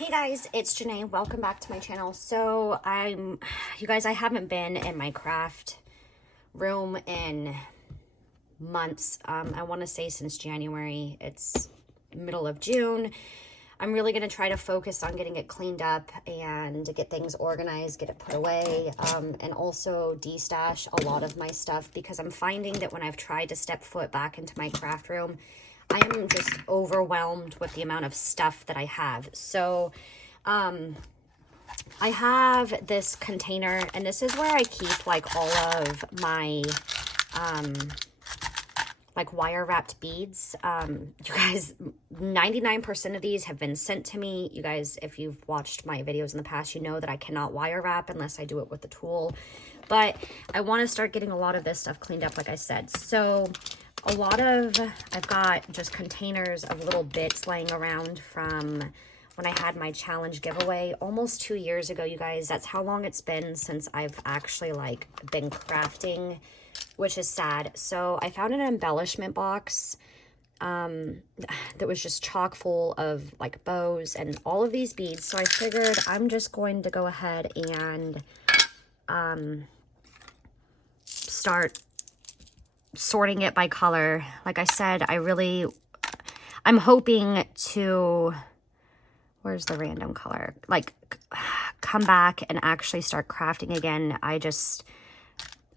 Hey guys, it's Janai. Welcome back to my channel. So you guys, I haven't been in my craft room in months. I want to say since January. It's middle of June. I'm really going to try to focus on getting it cleaned up and get things organized, get it put away, and also de-stash a lot of my stuff, because I'm finding that when I've tried to step foot back into my craft room, I am just overwhelmed with the amount of stuff that I have. So I have this container, and this is where I keep like all of my like wire wrapped beads. You guys, 99% of these have been sent to me. You guys, if you've watched my videos in the past, you know that I cannot wire wrap unless I do it with a tool. But I want to start getting a lot of this stuff cleaned up, like I said. So I've got just containers of little bits laying around from when I had my challenge giveaway almost 2 years ago, you guys. That's how long it's been since I've actually like been crafting, which is sad. So I found an embellishment box that was just chock full of like bows and all of these beads. So I figured I'm just going to go ahead and start sorting it by color. Like I said, I'm hoping to, where's the random color? Like come back and actually start crafting again. I just,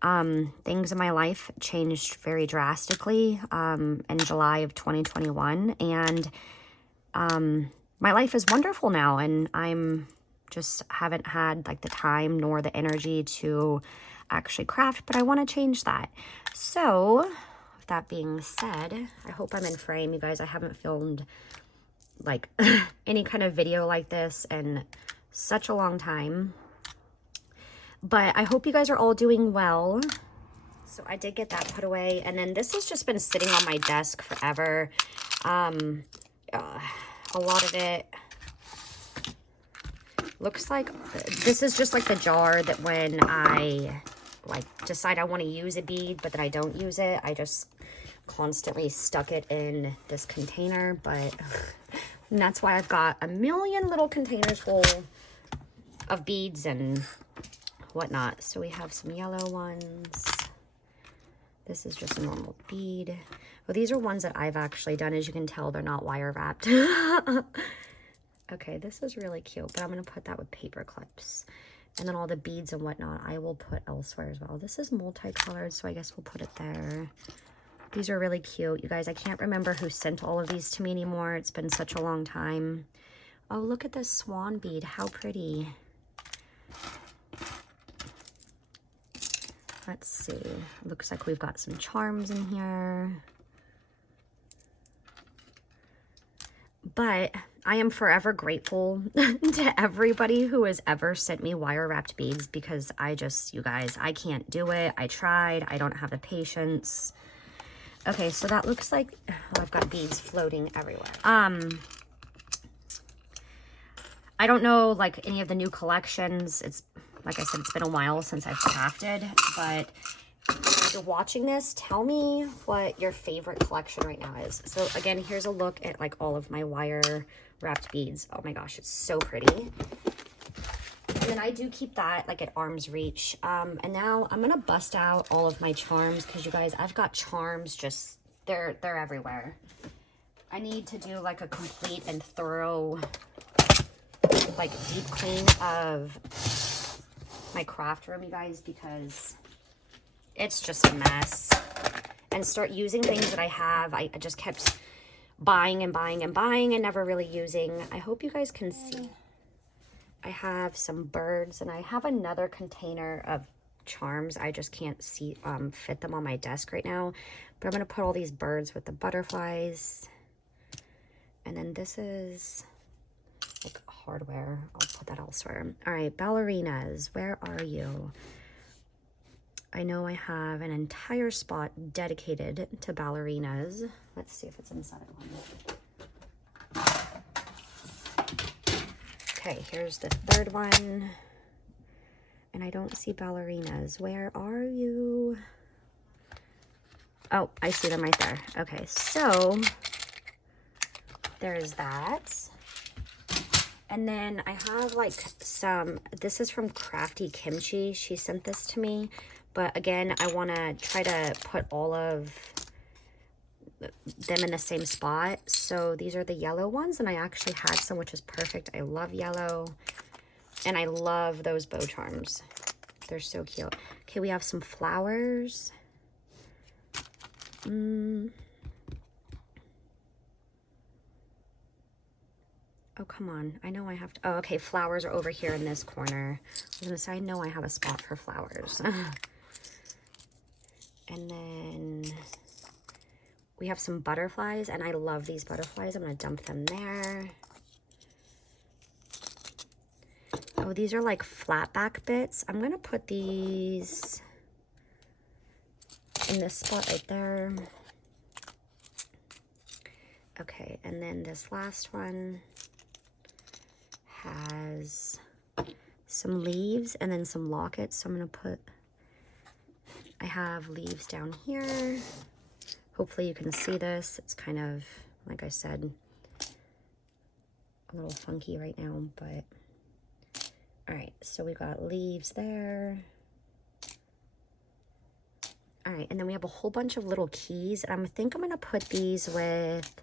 things in my life changed very drastically in July of 2021. And my life is wonderful now. And I'm just haven't had like the time nor the energy to actually craft, but I want to change that. So with that being said, I hope I'm in frame, you guys. I haven't filmed like any kind of video like this in such a long time, but I hope you guys are all doing well. So I did get that put away, and then this has just been sitting on my desk forever. A lot of it looks like this is just like the jar that when I like decide I want to use a bead but then I don't use it, I just constantly stuck it in this container. But and that's why I've got a million little containers full of beads and whatnot. So we have some yellow ones. This is just a normal bead. Well, these are ones that I've actually done. As you can tell, they're not wire wrapped. Okay, this is really cute, but I'm going to put that with paper clips. And then all the beads and whatnot, I will put elsewhere as well. This is multicolored, so I guess we'll put it there. These are really cute. You guys, I can't remember who sent all of these to me anymore. It's been such a long time. Oh, look at this swan bead. How pretty. Let's see. Looks like we've got some charms in here. But I am forever grateful to everybody who has ever sent me wire wrapped beads, because you guys, I can't do it. I tried. I don't have the patience. Okay, so that looks like, oh, I've got beads floating everywhere. I don't know like any of the new collections. It's like I said, it's been a while since I've crafted, but if you're watching this, tell me what your favorite collection right now is. So again, here's a look at like all of my wire wrapped beads. Oh my gosh, it's so pretty. And then I do keep that like at arm's reach. And now I'm gonna bust out all of my charms, because you guys, I've got charms just, they're everywhere. I need to do like a complete and thorough like deep clean of my craft room, you guys, because it's just a mess. And start using things that I have. I just kept buying and buying and buying and never really using. I hope you guys can see. I have some birds, and I have another container of charms. I just can't see fit them on my desk right now. But I'm gonna put all these birds with the butterflies. And then this is like hardware. I'll put that elsewhere. All right, ballerinas, where are you? I know I have an entire spot dedicated to ballerinas. Let's see if it's inside one. Okay, here's the third one. And I don't see ballerinas. Where are you? Oh, I see them right there. Okay, so there's that. And then I have like some, this is from Crafty Kimchi. She sent this to me. But again, I want to try to put all of them in the same spot. So these are the yellow ones, and I actually had some, which is perfect. I love yellow, and I love those bow charms. They're so cute. Okay, we have some flowers. Oh, come on. I know I have to. Oh, okay. Flowers are over here in this corner. I was going to say, I know I have a spot for flowers. And then we have some butterflies, and I love these butterflies. I'm going to dump them there. Oh, these are like flat back bits. I'm going to put these in this spot right there. Okay, and then this last one has some leaves and then some lockets. So I'm going to put, I have leaves down here. Hopefully you can see this. It's kind of, like I said, a little funky right now, but all right, so we got leaves there. All right, and then we have a whole bunch of little keys. I think I'm gonna put these with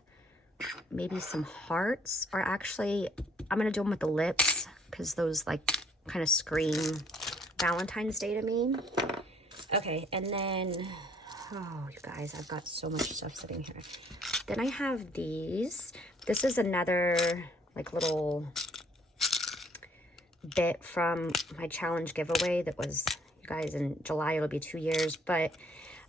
maybe some hearts, or actually I'm gonna do them with the lips because those like kind of scream Valentine's Day to me. Okay, and then, oh, you guys, I've got so much stuff sitting here. Then I have these. This is another like little bit from my challenge giveaway that was, you guys, in July. It'll be 2 years, but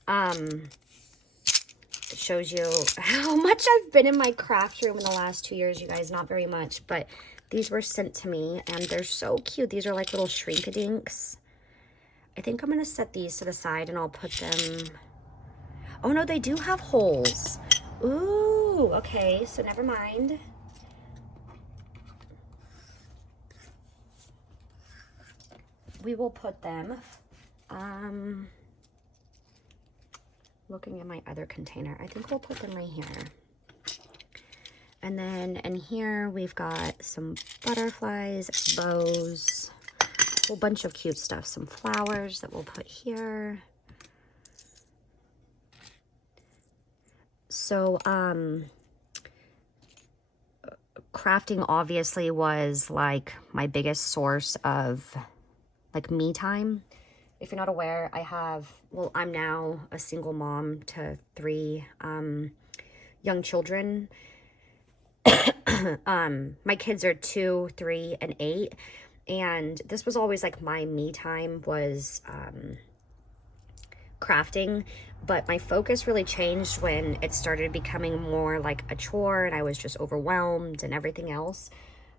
it shows you how much I've been in my craft room in the last 2 years, you guys. Not very much, but these were sent to me, and they're so cute. These are like little shrink-a-dinks. I think I'm gonna set these to the side, and I'll put them, oh no, they do have holes. Ooh, okay, so never mind. We will put them, looking at my other container, I think we'll put them right here. And then in here, we've got some butterflies, bows, a whole bunch of cute stuff, some flowers that we'll put here. So, crafting obviously was like my biggest source of like me time. If you're not aware, I have, well, I'm now a single mom to 3 young children. My kids are 2, 3, and 8. And this was always like my me time was crafting. But my focus really changed when it started becoming more like a chore and I was just overwhelmed and everything else.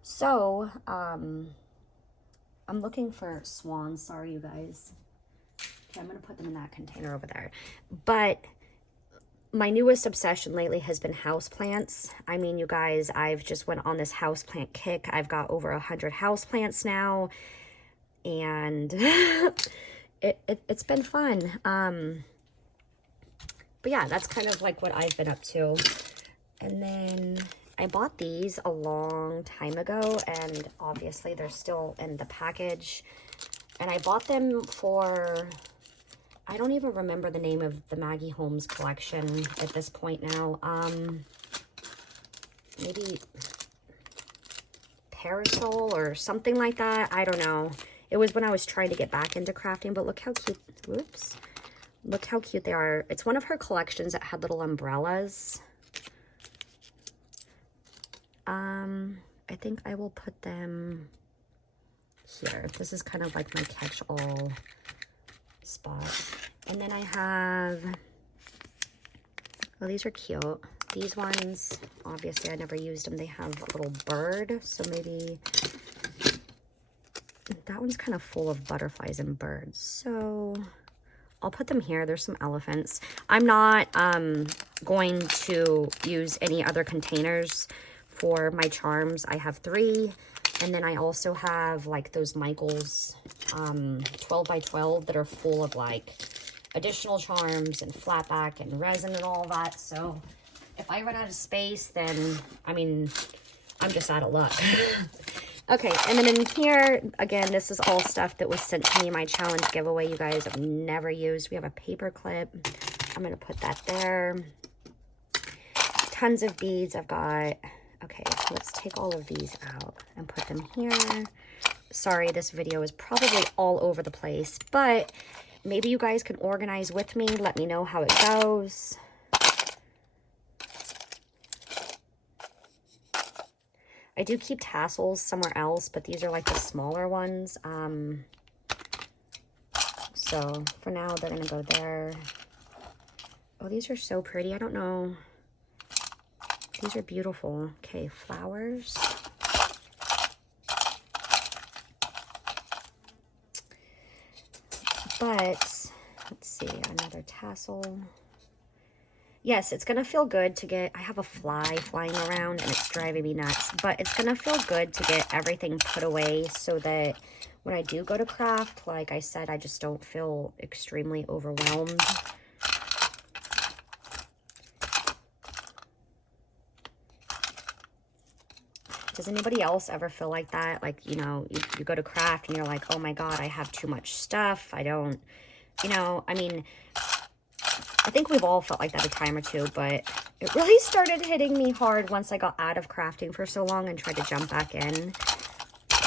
So, I'm looking for swans. Sorry, you guys. Okay, I'm going to put them in that container over there. But my newest obsession lately has been houseplants. I mean, you guys, I've just went on this houseplant kick. I've got over 100 houseplants now. And it's been fun. But yeah, that's kind of like what I've been up to. And then I bought these a long time ago, and obviously they're still in the package. And I bought them for, I don't even remember the name of the Maggie Holmes collection at this point now. Maybe Parasol or something like that. I don't know. It was when I was trying to get back into crafting, but look how cute. Whoops. Look how cute they are. It's one of her collections that had little umbrellas. I think I will put them here. This is kind of like my catch-all spot. And then I have, oh, these are cute. These ones, obviously I never used them. They have a little bird, so maybe that one's kind of full of butterflies and birds. So I'll put them here. There's some elephants. I'm not going to use any other containers for my charms. I have 3, and then I also have like those Michaels 12 by 12 that are full of like additional charms and flat back and resin and all that. So if I run out of space, then I mean, I'm just out of luck. Okay, and then in here, again, this is all stuff that was sent to me, my challenge giveaway you guys have never used. We have a paper clip. I'm going to put that there. Tons of beads I've got. Okay, so let's take all of these out and put them here. Sorry, this video is probably all over the place, but maybe you guys can organize with me. Let me know how it goes. I do keep tassels somewhere else, but these are like the smaller ones. So for now, they're going to go there. Oh, these are so pretty. I don't know. These are beautiful. Okay, flowers. But let's see, another tassel. Yes, it's going to feel good to get, I have a fly flying around and it's driving me nuts, but it's going to feel good to get everything put away so that when I do go to craft, like I said, I just don't feel extremely overwhelmed. Does anybody else ever feel like that? Like, you know, you go to craft and you're like, oh my God, I have too much stuff. I don't, you know, I mean, I think we've all felt like that a time or two, but it really started hitting me hard once I got out of crafting for so long and tried to jump back in.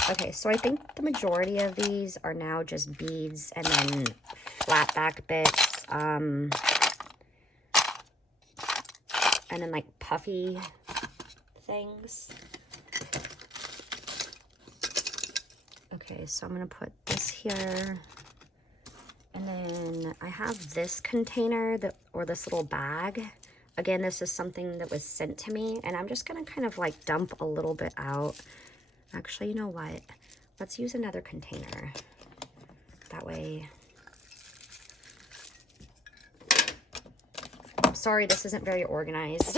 Okay, so I think the majority of these are now just beads and then flat back bits, and then like puffy things. Okay, so I'm gonna put this here. And then I have this container that, or this little bag. Again, this is something that was sent to me, and I'm just gonna kind of like dump a little bit out. Actually, you know what? Let's use another container. That way. Sorry, this isn't very organized.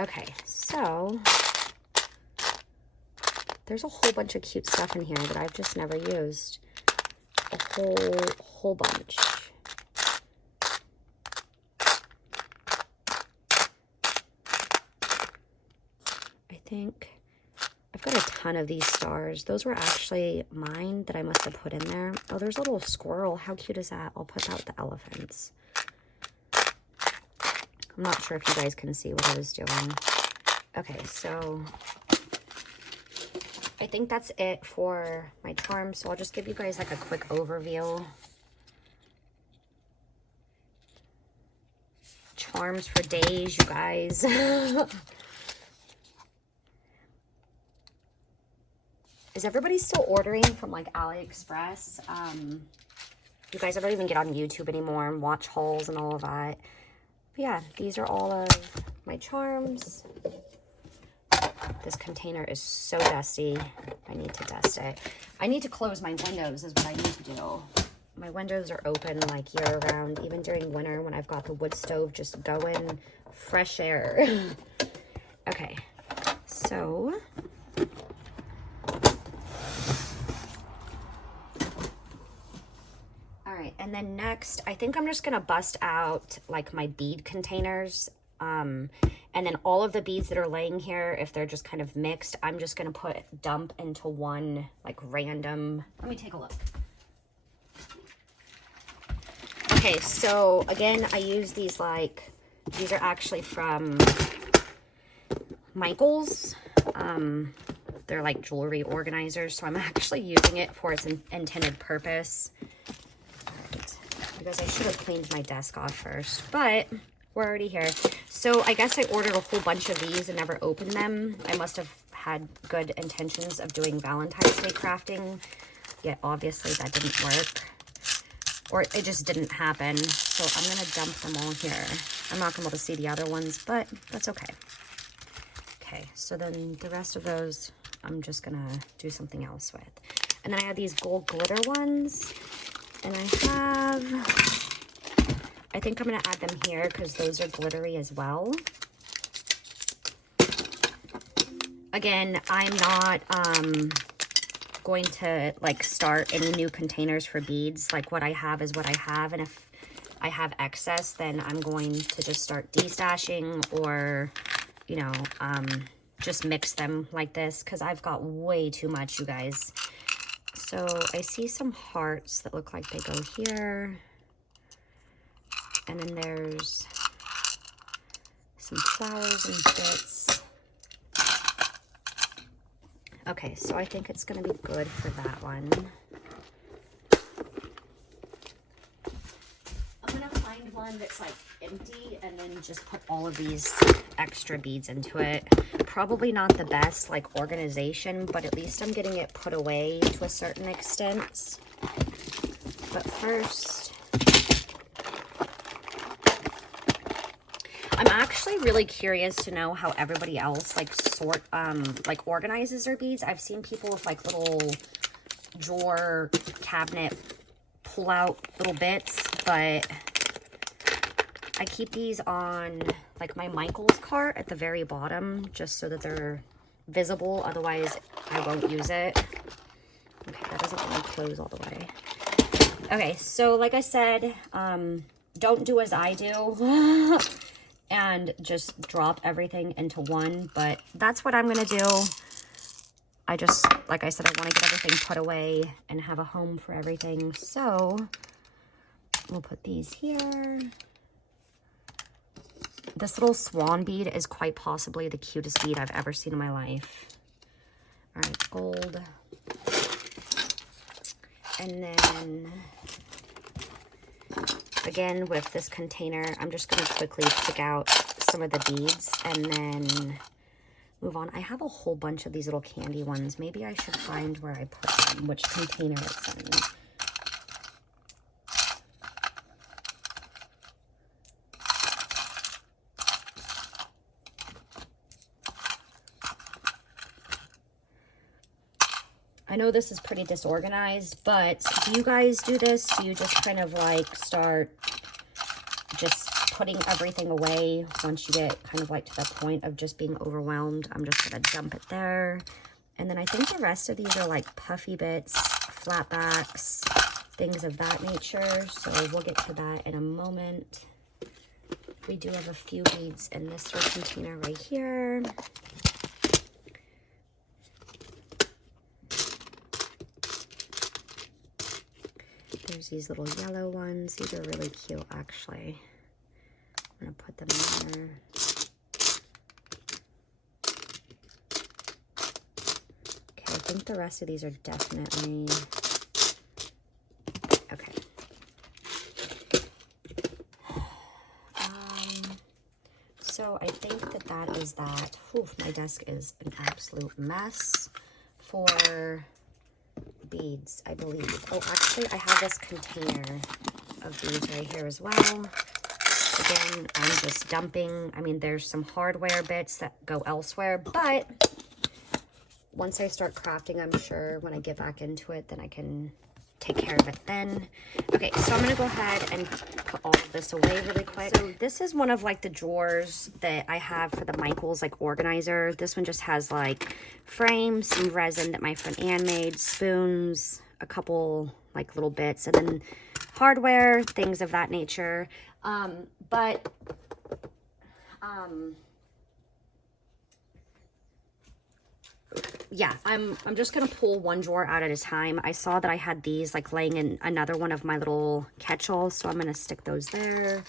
Okay, so there's a whole bunch of cute stuff in here that I've just never used. A whole bunch. I think I've got a ton of these stars. Those were actually mine that I must have put in there. Oh, there's a little squirrel. How cute is that? I'll put that with the elephants. I'm not sure if you guys can see what I was doing. Okay, so I think that's it for my charms. So I'll just give you guys like a quick overview. Charms for days, you guys. Is everybody still ordering from like AliExpress? You guys, I don't even get on YouTube anymore and watch hauls and all of that. But yeah, these are all of my charms. This container is so dusty. I need to dust it. I need to close my windows is what I need to do. My windows are open like year round, even during winter when I've got the wood stove just going. Fresh air. Okay, so all right, and then next, I think I'm just gonna bust out like my bead containers. And then all of the beads that are laying here, if they're just kind of mixed, I'm just going to dump into one like random. Let me take a look. Okay, so again, I use these like, these are actually from Michael's. They're like jewelry organizers, so I'm actually using it for its intended purpose. Because I should have cleaned my desk off first, but we're already here. So I guess I ordered a whole bunch of these and never opened them. I must have had good intentions of doing Valentine's Day crafting, yet obviously that didn't work. Or it just didn't happen. So I'm going to dump them all here. I'm not going to be able to see the other ones, but that's okay. Okay, so then the rest of those, I'm just going to do something else with. And then I have these gold glitter ones. And I think I'm going to add them here because those are glittery as well. Again, I'm not going to like start any new containers for beads. Like what I have is what I have. And if I have excess, then I'm going to just start destashing or, you know, just mix them like this because I've got way too much, you guys. So I see some hearts that look like they go here. And then there's some flowers and bits. Okay, so I think it's going to be good for that one. I'm going to find one that's like empty and then just put all of these extra beads into it. Probably not the best like organization, but at least I'm getting it put away to a certain extent. But first, I'm actually really curious to know how everybody else like like organizes their beads. I've seen people with like little drawer cabinet pull out little bits, but I keep these on like my Michaels cart at the very bottom just so that they're visible. Otherwise, I won't use it. Okay, that doesn't really close all the way. Okay, so like I said, don't do as I do and just drop everything into one, but that's what I'm gonna do. I just, like I said, I want to get everything put away and have a home for everything. So we'll put these here. This little swan bead is quite possibly the cutest bead I've ever seen in my life. All right, gold. And then, again, with this container, I'm just going to quickly pick out some of the beads and then move on. I have a whole bunch of these little candy ones. Maybe I should find where I put them, which container it's in. I know this is pretty disorganized, but do you guys do this? Do you just kind of like start just putting everything away once you get kind of like to the point of just being overwhelmed? I'm just going to dump it there. And then I think the rest of these are like puffy bits, flatbacks, things of that nature. So we'll get to that in a moment. We do have a few beads in this little container right here. There's these little yellow ones. These are really cute, actually. I'm going to put them in there. Okay, I think the rest of these are definitely... Okay. So I think that that is that. Whew, my desk is an absolute mess for beads, I believe. Oh, actually, I have this container of beads right here as well. Again, I'm just dumping. I mean, there's some hardware bits that go elsewhere, but once I start crafting, I'm sure when I get back into it, then I can take care of it then. Okay, so I'm gonna go ahead and put all of this away really quick. So this is one of like the drawers that I have for the Michaels like organizer. This one just has like frames, some resin that my friend Anne made, spoons, a couple like little bits, and then hardware, things of that nature. Yeah, I'm just gonna pull one drawer out at a time. I saw that I had these like laying in another one of my little catch-alls, so I'm gonna stick those there.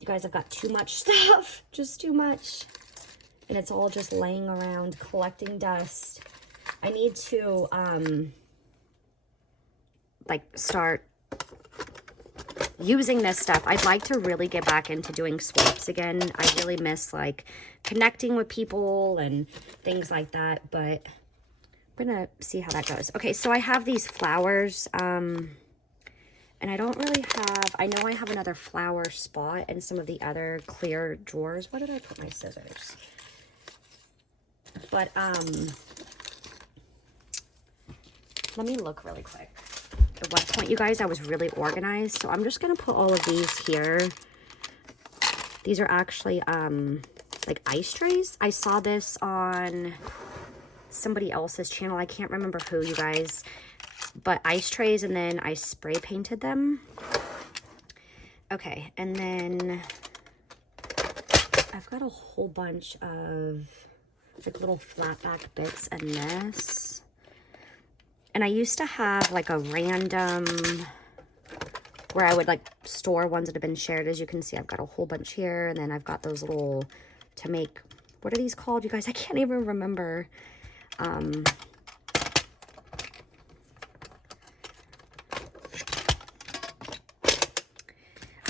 You guys have got too much stuff, just too much, and it's all just laying around collecting dust. I need to like start using this stuff. I'd like to really get back into doing swaps again. I really miss like connecting with people and things like that, but I'm gonna see how that goes. Okay, so I have these flowers, and I don't really have, I know I have another flower spot in some of the other clear drawers. Where did I put my scissors? But let me look really quick. At one point, you guys, I was really organized, so I'm just gonna put all of these here. These are actually like ice trays. I saw this on somebody else's channel. I can't remember who, you guys, but ice trays, and then I spray painted them. Okay, and then I've got a whole bunch of like little flat back bits in this. And I used to have like a random where I would like store ones that have been shared. As you can see, I've got a whole bunch here. And then I've got those little to make, what are these called, you guys? I can't even remember. All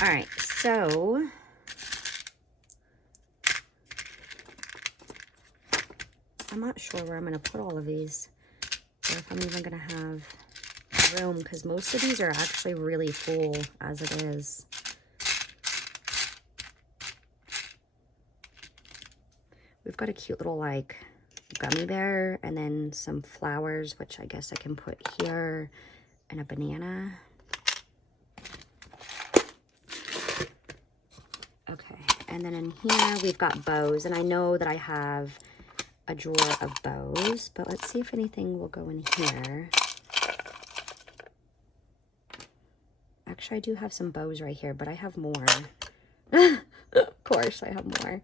right, so I'm not sure where I'm going to put all of these, or if I'm even going to have room, because most of these are actually really full as it is. We've got a cute little like gummy bear, and then some flowers, which I guess I can put here, and a banana. Okay, and then in here we've got bows, and I know that I have a drawer of bows, but let's see if anything will go in here. Actually, I do have some bows right here, but I have more. Of course, I have more.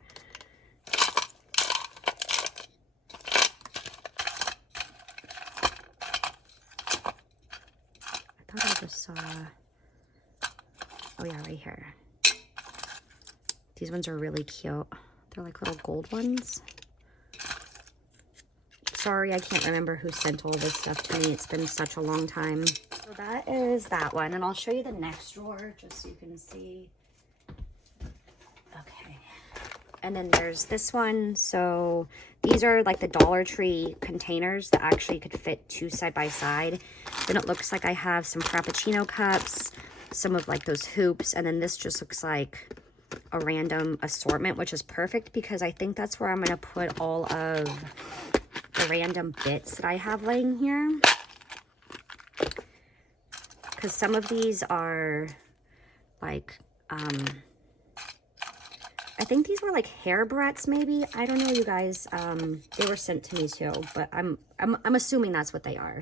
I thought I just saw... Oh yeah, right here. These ones are really cute. They're like little gold ones. Sorry, I can't remember who sent all this stuff to me. It's been such a long time. So that is that one. And I'll show you the next drawer just so you can see. Okay. And then there's this one. So these are like the Dollar Tree containers that actually could fit two side by side. Then it looks like I have some Frappuccino cups, some of like those hoops. And then this just looks like a random assortment, which is perfect because I think that's where I'm going to put all of the random bits that I have laying here. Because some of these are like, I think these were like hair barrettes maybe. I don't know, you guys. They were sent to me too, but I'm assuming that's what they are.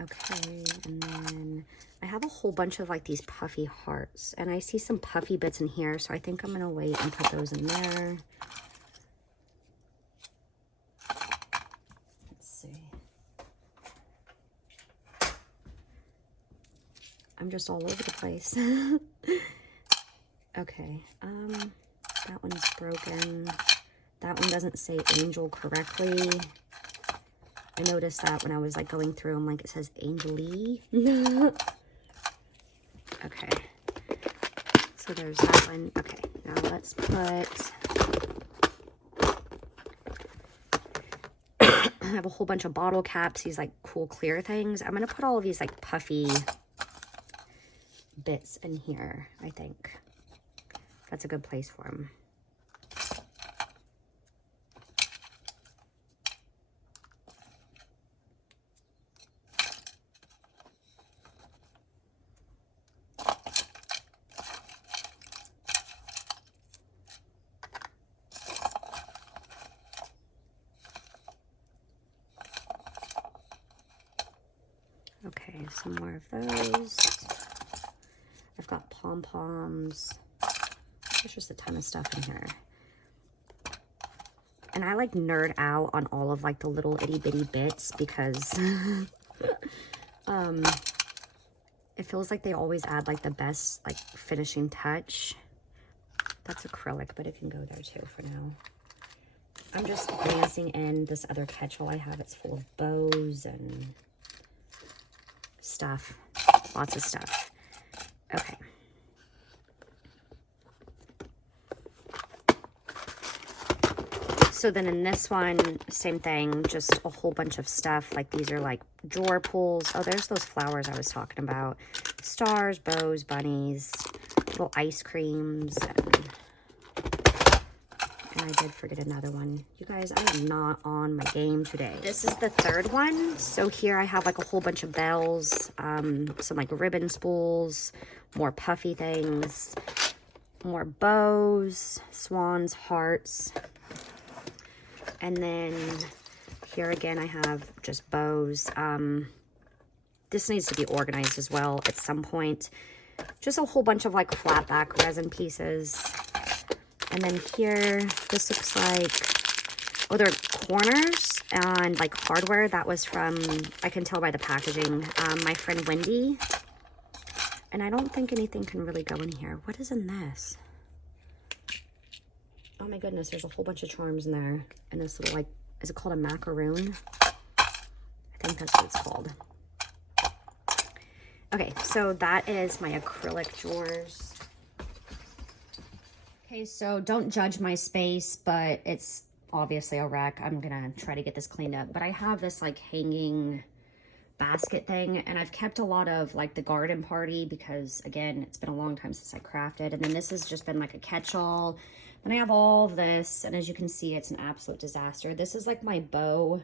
Okay, and then I have a whole bunch of like these puffy hearts, and I see some puffy bits in here, so I think I'm gonna wait and put those in there. Let's see. I'm just all over the place. Okay, that one's broken. That one doesn't say angel correctly. I noticed that when I was like going through them, like it says Angel-y. Okay, so there's that one. Okay, now let's put, I have a whole bunch of bottle caps, these like cool clear things. I'm gonna put all of these like puffy bits in here. I think that's a good place for them. Okay, some more of those. I've got pom-poms. There's just a ton of stuff in here. And I like nerd out on all of like the little itty bitty bits because it feels like they always add like the best like finishing touch. That's acrylic, but it can go there too for now. I'm just glancing in this other catch-all I have. It's full of bows and stuff, lots of stuff. Okay. So then in this one, same thing, just a whole bunch of stuff. Like these are like drawer pulls. Oh, there's those flowers I was talking about. Stars, bows, bunnies, little ice creams, and I did forget another one. You guys, I am not on my game today. This is the third one. So here I have like a whole bunch of bells, some like ribbon spools, more puffy things, more bows, swans, hearts. And then here again, I have just bows. this needs to be organized as well at some point. Just a whole bunch of like flat back resin pieces. And then here, this looks like, oh, they're corners and like hardware. That was from, I can tell by the packaging, my friend Wendy. And I don't think anything can really go in here. What is in this? Oh my goodness, there's a whole bunch of charms in there. And this little, like, is it called a macaroon? I think that's what it's called. Okay, so that is my acrylic drawers. Okay, so don't judge my space, but it's obviously a wreck. I'm gonna try to get this cleaned up. But I have this like hanging basket thing, and I've kept a lot of like the garden party because again, it's been a long time since I crafted. And then this has just been like a catch-all. Then I have all of this, and as you can see, it's an absolute disaster. This is like my bow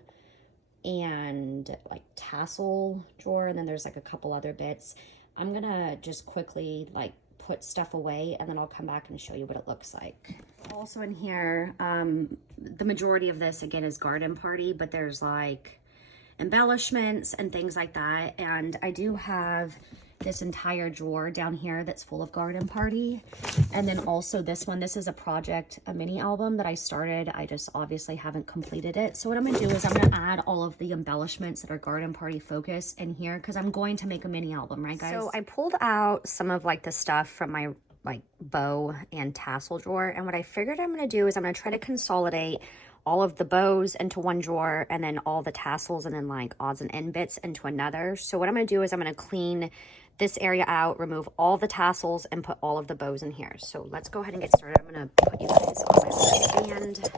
and like tassel drawer, and then there's like a couple other bits. I'm gonna just quickly like put stuff away, and then I'll come back and show you what it looks like. Also in here, the majority of this again is garden party, but there's like embellishments and things like that. And I do have this entire drawer down here that's full of garden party. And then also this one, this is a project, a mini album that I started. I just obviously haven't completed it. So what I'm gonna do is I'm gonna add all of the embellishments that are garden party focused in here, because I'm going to make a mini album, right guys? So I pulled out some of like the stuff from my like bow and tassel drawer. And what I figured I'm gonna do is I'm gonna try to consolidate all of the bows into one drawer, and then all the tassels and then like odds and end bits into another. So what I'm gonna do is I'm gonna clean this area out, remove all the tassels, and put all of the bows in here. So let's go ahead and get started. I'm gonna put you guys on my stand.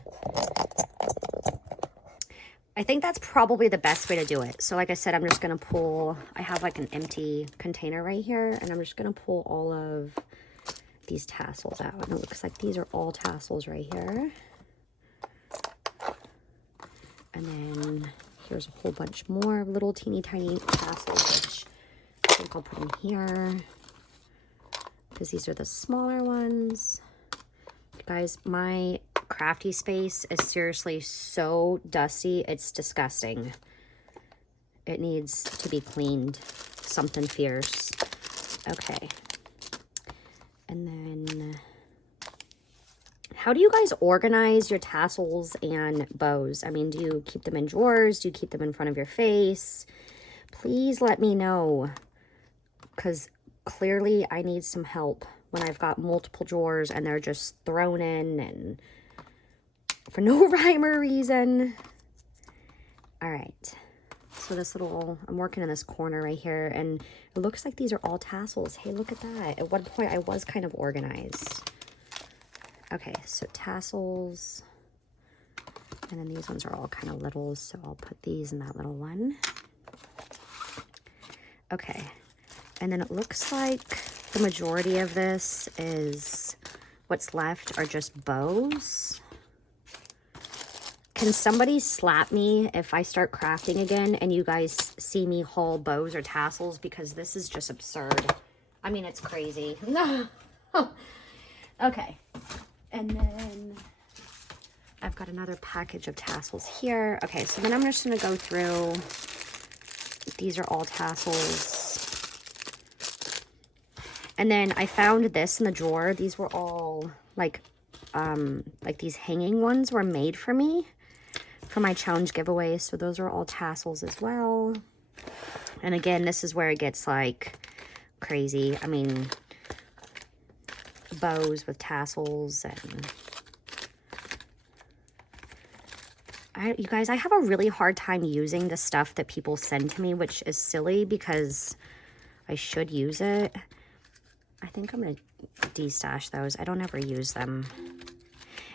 I think that's probably the best way to do it. So like I said, I'm just gonna pull, I have like an empty container right here, and I'm just gonna pull all of these tassels out. And it looks like these are all tassels right here. And then here's a whole bunch more little teeny tiny tassels, which I think I'll put in here because these are the smaller ones. Guys, my crafty space is seriously so dusty. It's disgusting. It needs to be cleaned. Something fierce. Okay. And then, how do you guys organize your tassels and bows? I mean, do you keep them in drawers? Do you keep them in front of your face? Please let me know, because clearly I need some help when I've got multiple drawers and they're just thrown in and for no rhyme or reason. All right. So this little, I'm working in this corner right here, and it looks like these are all tassels. Hey, look at that. At one point I was kind of organized. Okay, so tassels, and then these ones are all kind of littles, so I'll put these in that little one. Okay, and then it looks like the majority of this is, what's left are just bows. Can somebody slap me if I start crafting again and you guys see me haul bows or tassels, because this is just absurd. I mean, it's crazy. Okay. And then I've got another package of tassels here. Okay, so then I'm just going to go through. These are all tassels. And then I found this in the drawer. These were all like these hanging ones were made for me for my challenge giveaway. So those are all tassels as well. And again, this is where it gets like crazy. I mean, bows with tassels, and you guys, I have a really hard time using the stuff that people send to me, which is silly because I should use it. I think I'm gonna destash those. I don't ever use them.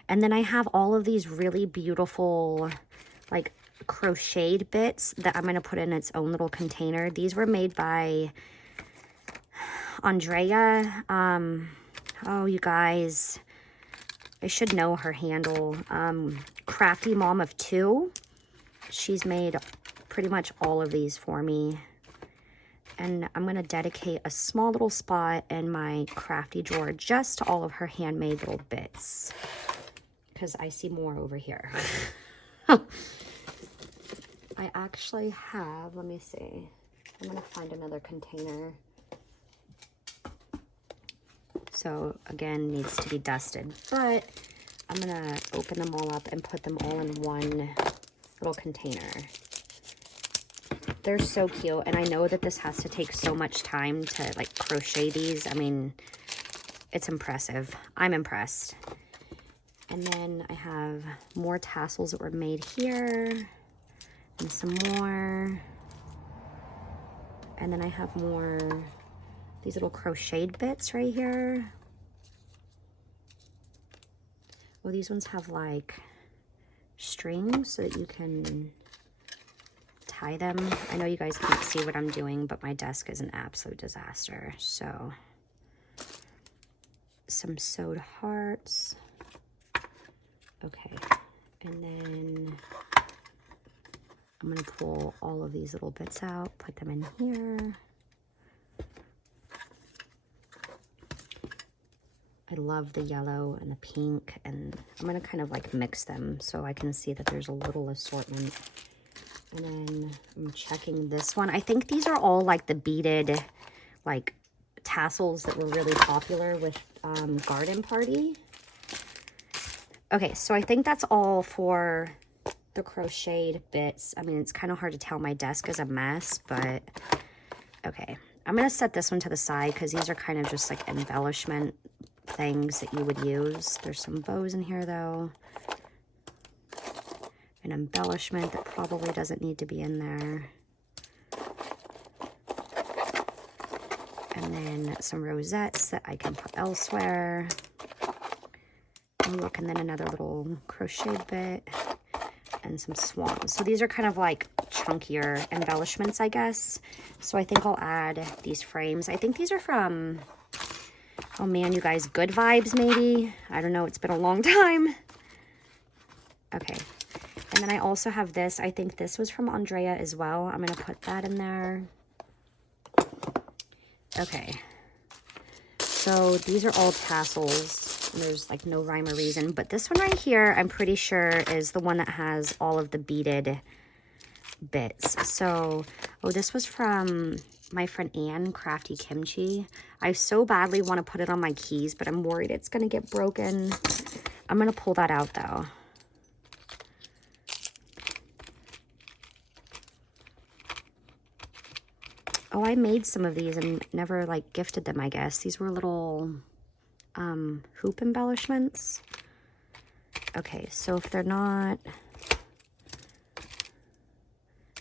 And then I have all of these really beautiful like crocheted bits that I'm gonna put in its own little container. These were made by Andrea. Oh, you guys, I should know her handle. Crafty Mom of Two. She's made pretty much all of these for me. And I'm going to dedicate a small little spot in my crafty drawer just to all of her handmade little bits, because I see more over here. I actually have, let me see. I'm gonna find another container. So again, needs to be dusted, but I'm gonna open them all up and put them all in one little container. They're so cute, and I know that this has to take so much time to like crochet these. I mean, it's impressive. I'm impressed. And then I have more tassels that were made here, and some more. And then I have more, these little crocheted bits right here. Oh, these ones have like strings so that you can tie them. I know you guys can't see what I'm doing, but my desk is an absolute disaster. So, some sewed hearts. Okay, and then I'm gonna pull all of these little bits out, put them in here. I love the yellow and the pink, and I'm gonna kind of like mix them so I can see that there's a little assortment. And then I'm checking this one. I think these are all like the beaded like tassels that were really popular with Garden Party. Okay, so I think that's all for the crocheted bits. I mean, it's kind of hard to tell. My desk is a mess, but okay. I'm gonna set this one to the side because these are kind of just like embellishment things that you would use. There's some bows in here though. An embellishment that probably doesn't need to be in there. And then some rosettes that I can put elsewhere. And look, and then another little crocheted bit and some swans. So these are kind of like chunkier embellishments, I guess. So I think I'll add these frames. I think these are from, oh man, you guys, Good Vibes maybe? I don't know, it's been a long time. Okay. And then I also have this. I think this was from Andrea as well. I'm going to put that in there. Okay. So these are all tassels. There's like no rhyme or reason. But this one right here, I'm pretty sure is the one that has all of the beaded bits. So, oh, this was from my friend Anne, Crafty Kimchi. I so badly want to put it on my keys, but I'm worried it's going to get broken. I'm going to pull that out though. Oh, I made some of these and never like gifted them, I guess. These were little hoop embellishments. Okay, so if they're not,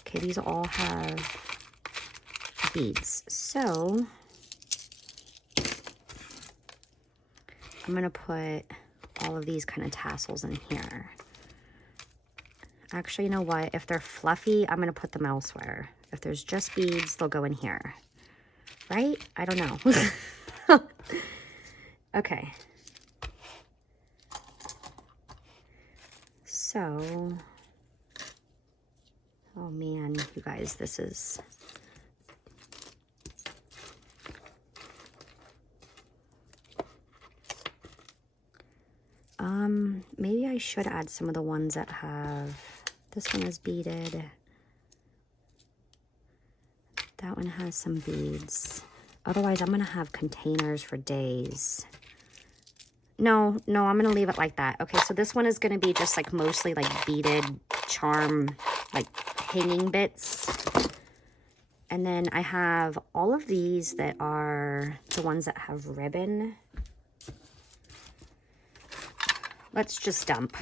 okay, these all have beads. So I'm gonna put all of these kind of tassels in here. Actually, you know what? If they're fluffy, I'm gonna put them elsewhere. If there's just beads, they'll go in here. Right? I don't know. Okay. So, oh man, you guys, this is... maybe I should add some of the ones that have... This one is beaded. That one has some beads. Otherwise, I'm going to have containers for days. No, I'm going to leave it like that. Okay, so this one is going to be just like mostly like beaded charm, like hanging bits. And then I have all of these that are the ones that have ribbon. Let's just dump.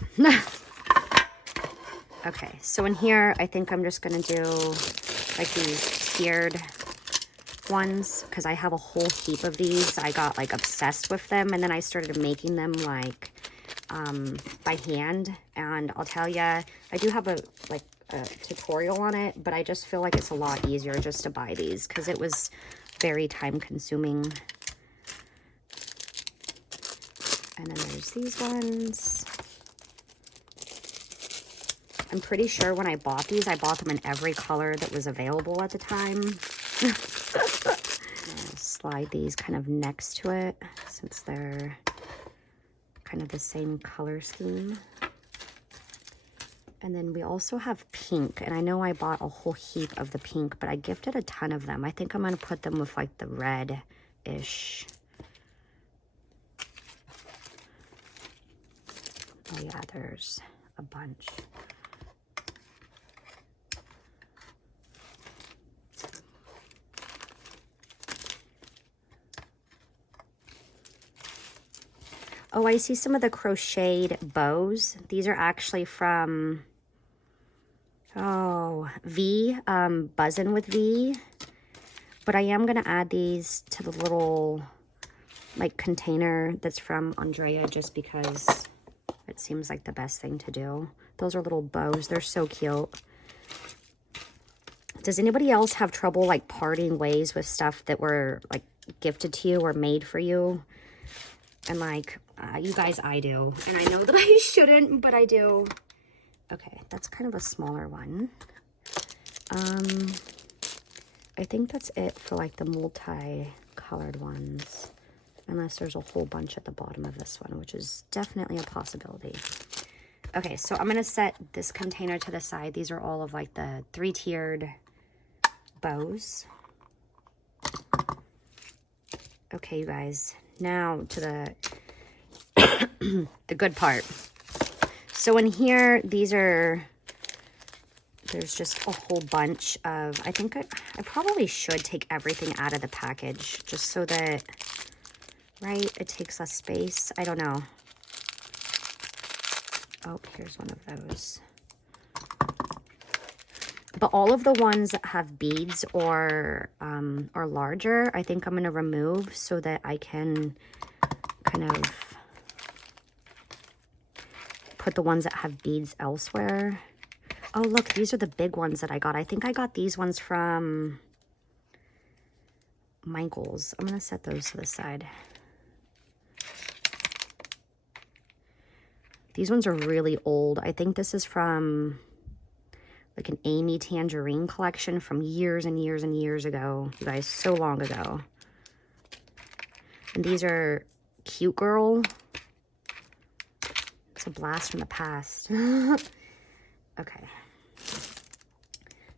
Okay, so in here, I think I'm just going to do like these tiered ones because I have a whole heap of these. I got like obsessed with them, and then I started making them like by hand. And I'll tell you, I do have a tutorial on it, but I just feel like it's a lot easier just to buy these because it was very time consuming. And then there's these ones. I'm pretty sure when I bought these, I bought them in every color that was available at the time. Slide these kind of next to it since they're kind of the same color scheme. And then we also have pink. And I know I bought a whole heap of the pink, but I gifted a ton of them. I think I'm going to put them with like the red-ish. Oh yeah, there's a bunch. Oh, I see some of the crocheted bows. These are actually from, oh, V, Buzzin' with V. But I am going to add these to the little, like, container that's from Andrea just because it seems like the best thing to do. Those are little bows. They're so cute. Does anybody else have trouble, like, parting ways with stuff that were, like, gifted to you or made for you? And, like, you guys, I do. And I know that I shouldn't, but I do. Okay, that's kind of a smaller one. I think that's it for, like, the multi-colored ones. Unless there's a whole bunch at the bottom of this one, which is definitely a possibility. Okay, so I'm going to set this container to the side. These are all of, like, the 3-tiered bows. Okay, you guys. Now to the the good part. So in here, these are, there's just a whole bunch of, I think I probably should take everything out of the package just so that, right, it takes less space. I don't know. Oh, here's one of those. But all of the ones that have beads or are larger, I think I'm going to remove so that I can kind of put the ones that have beads elsewhere. Oh, look, these are the big ones that I got. I think I got these ones from Michael's. I'm going to set those to the side. These ones are really old. I think this is from like an Amy Tangerine collection from years and years and years ago. You guys, so long ago. And these are Cute Girl. It's a blast from the past. Okay.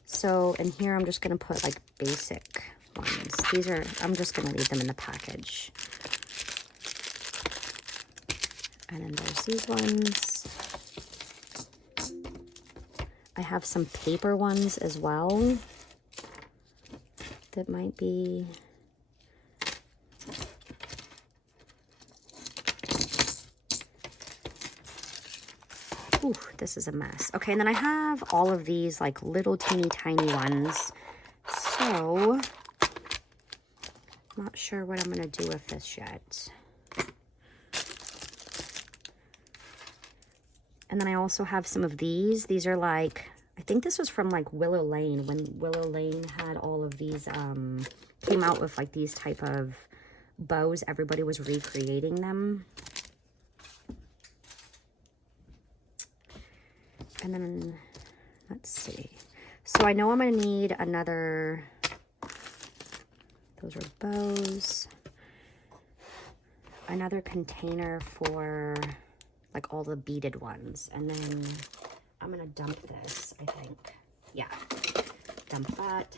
So in here, I'm just going to put like basic ones. These are, I'm just going to leave them in the package. And then there's these ones. I have some paper ones as well that might be, ooh, this is a mess. Okay, and then I have all of these like little teeny tiny ones. So, not sure what I'm going to do with this yet. And then I also have some of these. These are like, I think this was from like Willow Lane, when Willow Lane had all of these, came out with like these type of bows. Everybody was recreating them. And then, let's see. So I know I'm going to need another, those are bows. Another container for like all the beaded ones. And then I'm going to dump this, I think. Yeah, dump that.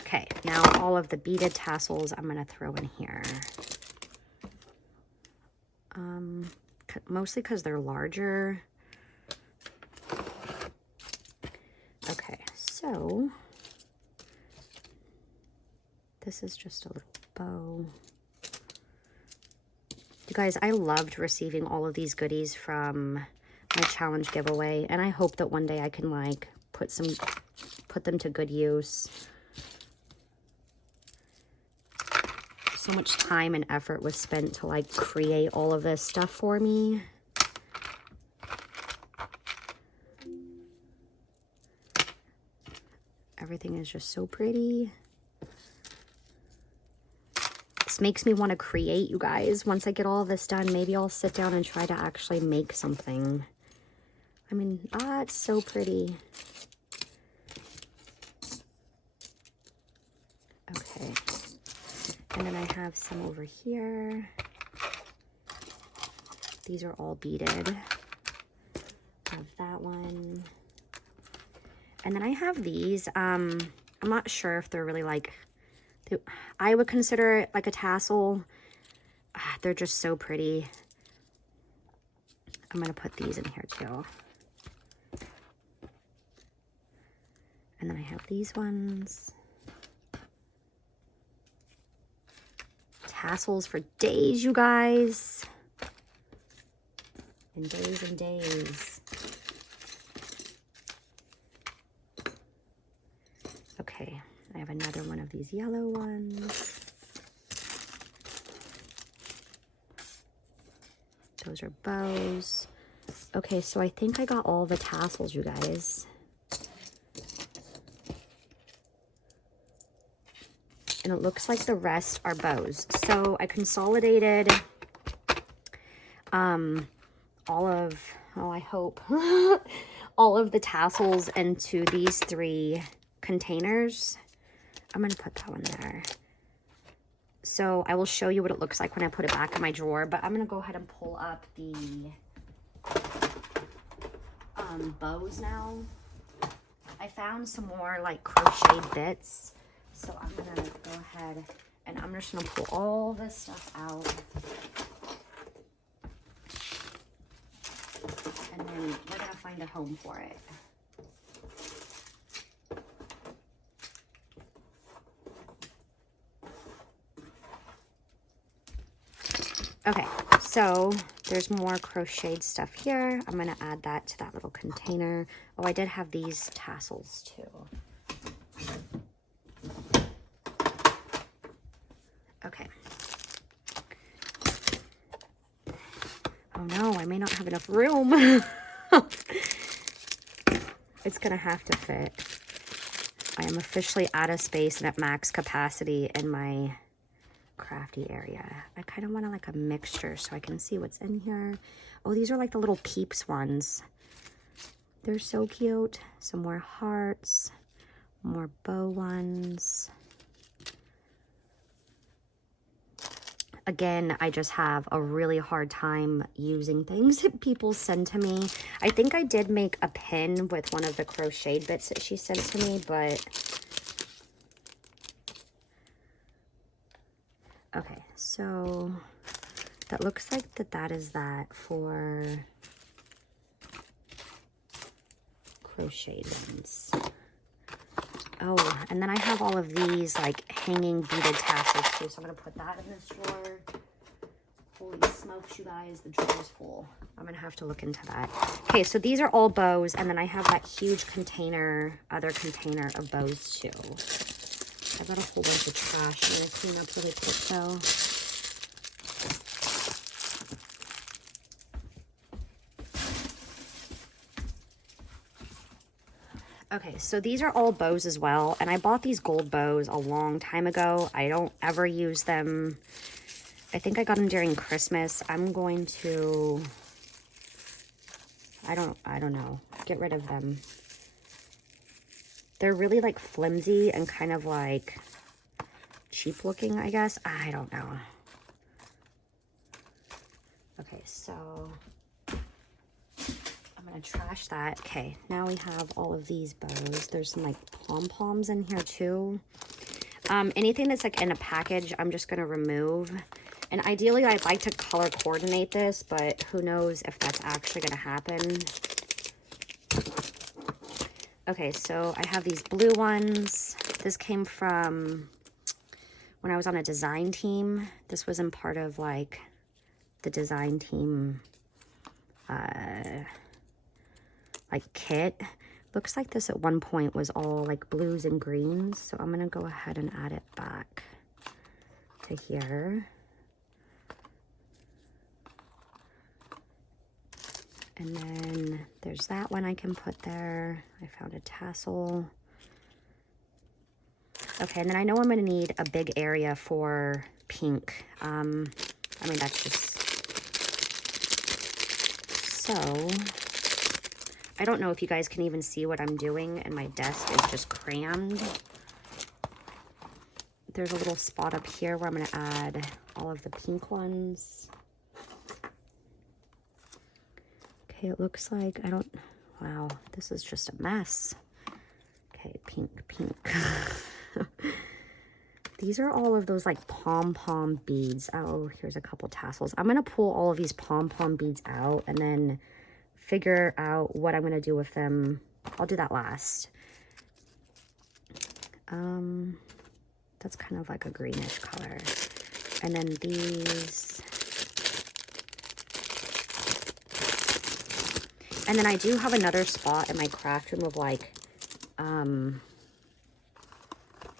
Okay, now all of the beaded tassels I'm going to throw in here. Mostly because they're larger. Okay, so this is just a little bow. You guys, I loved receiving all of these goodies from my challenge giveaway, and I hope that one day I can like put them to good use. So much time and effort was spent to like create all of this stuff for me. Everything is just so pretty. This makes me want to create, you guys. Once I get all of this done, maybe I'll sit down and try to actually make something. I mean, it's so pretty. Okay. And then I have some over here. These are all beaded. Have that one. And then I have these. I'm not sure if they're really like, I would consider it like a tassel. They're just so pretty. I'm going to put these in here too. And then I have these ones. Tassels for days, you guys. And days and days. Okay, I have another one of these yellow ones. Those are bows. Okay, so I think I got all the tassels, you guys. And it looks like the rest are bows. So I consolidated all of, oh, I hope, all of the tassels into these 3 containers. I'm going to put that one there. So I will show you what it looks like when I put it back in my drawer, but I'm going to go ahead and pull up the bows now. I found some more like crocheted bits. So I'm going to go ahead and I'm just going to pull all this stuff out. And then we're going to find a home for it. Okay, so there's more crocheted stuff here. I'm going to add that to that little container. Oh, I did have these tassels too. Okay. Oh no, I may not have enough room. It's gonna have to fit. I am officially out of space and at max capacity in my crafty area. I kind of want like a mixture so I can see what's in here. Oh, these are like the little peeps ones. They're so cute. Some more hearts, more bow ones. Again, I just have a really hard time using things that people send to me. I think I did make a pin with one of the crocheted bits that she sent to me, but... Okay, so that looks like that is that for crocheted ones. Oh, and then I have all of these like hanging beaded tassels too, so I'm gonna put that in this drawer. Holy smokes, you guys, the drawer is full. I'm gonna have to look into that. Okay, so these are all bows, and then I have that huge container, other container of bows too. I've got a whole bunch of trash I'm gonna clean up really quick though. Okay, so these are all bows as well, and I bought these gold bows a long time ago. I don't ever use them. I think I got them during Christmas. I'm going to, I don't know, get rid of them. They're really like flimsy and kind of like cheap looking, I guess. I don't know. Okay, so I'm gonna trash that. Okay, now we have all of these bows. There's some like pom-poms in here too. Anything that's like in a package, I'm just gonna remove. And ideally, I'd like to color coordinate this, but who knows if that's actually gonna happen. Okay, so I have these blue ones. This came from when I was on a design team. This wasn't part of like the design team like kit. Looks like this at one point was all like blues and greens, so I'm gonna go ahead and add it back to here. And then there's that one I can put there. I found a tassel. Okay, and then I know I'm gonna need a big area for pink. I mean, that's just so. I don't know if you guys can even see what I'm doing, and my desk is just crammed. There's a little spot up here where I'm going to add all of the pink ones. Okay, it looks like I don't, wow, this is just a mess. Okay, pink, pink. These are all of those like pom-pom beads. Oh, here's a couple tassels. I'm gonna pull all of these pom-pom beads out and then figure out what I'm gonna do with them. I'll do that last. That's kind of like a greenish color. And then these. And then I do have another spot in my craft room of like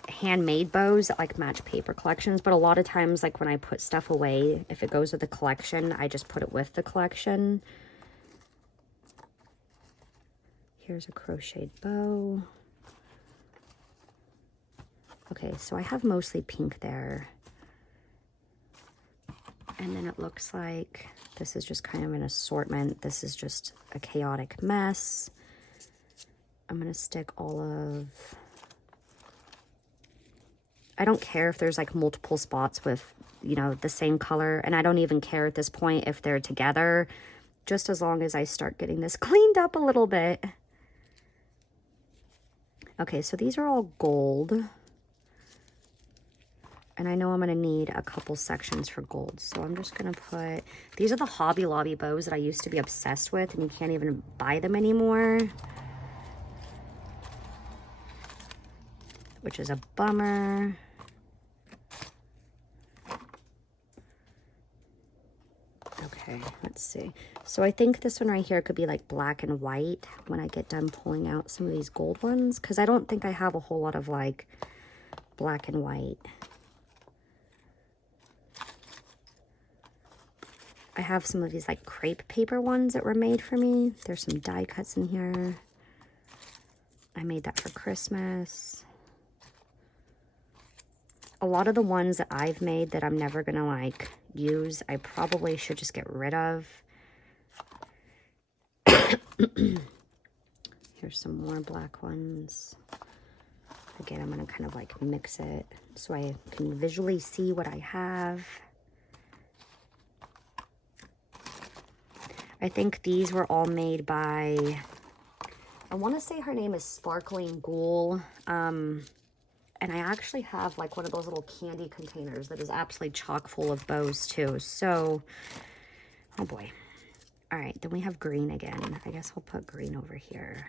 handmade bows that like match paper collections. But a lot of times, like when I put stuff away, if it goes with the collection, I just put it with the collection. Here's a crocheted bow. Okay, so I have mostly pink there. And then it looks like this is just kind of an assortment. This is just a chaotic mess. I'm gonna stick all of... I don't care if there's like multiple spots with, you know, the same color. And I don't even care at this point if they're together, just as long as I start getting this cleaned up a little bit. Okay, so these are all gold. And I know I'm going to need a couple sections for gold. So I'm just going to put... These are the Hobby Lobby bows that I used to be obsessed with. And you can't even buy them anymore. Which is a bummer. Okay, let's see. So I think this one right here could be like black and white when I get done pulling out some of these gold ones. Because I don't think I have a whole lot of like black and white. I have some of these like crepe paper ones that were made for me. There's some die cuts in here. I made that for Christmas. A lot of the ones that I've made that I'm never gonna like use, I probably should just get rid of. Here's some more black ones. Again, I'm gonna kind of like mix it so I can visually see what I have. I think these were all made by, I want to say her name is Sparkling Ghoul. And I actually have like one of those little candy containers that is absolutely chock full of bows too. So, oh boy. All right, then we have green again. I guess I'll put green over here.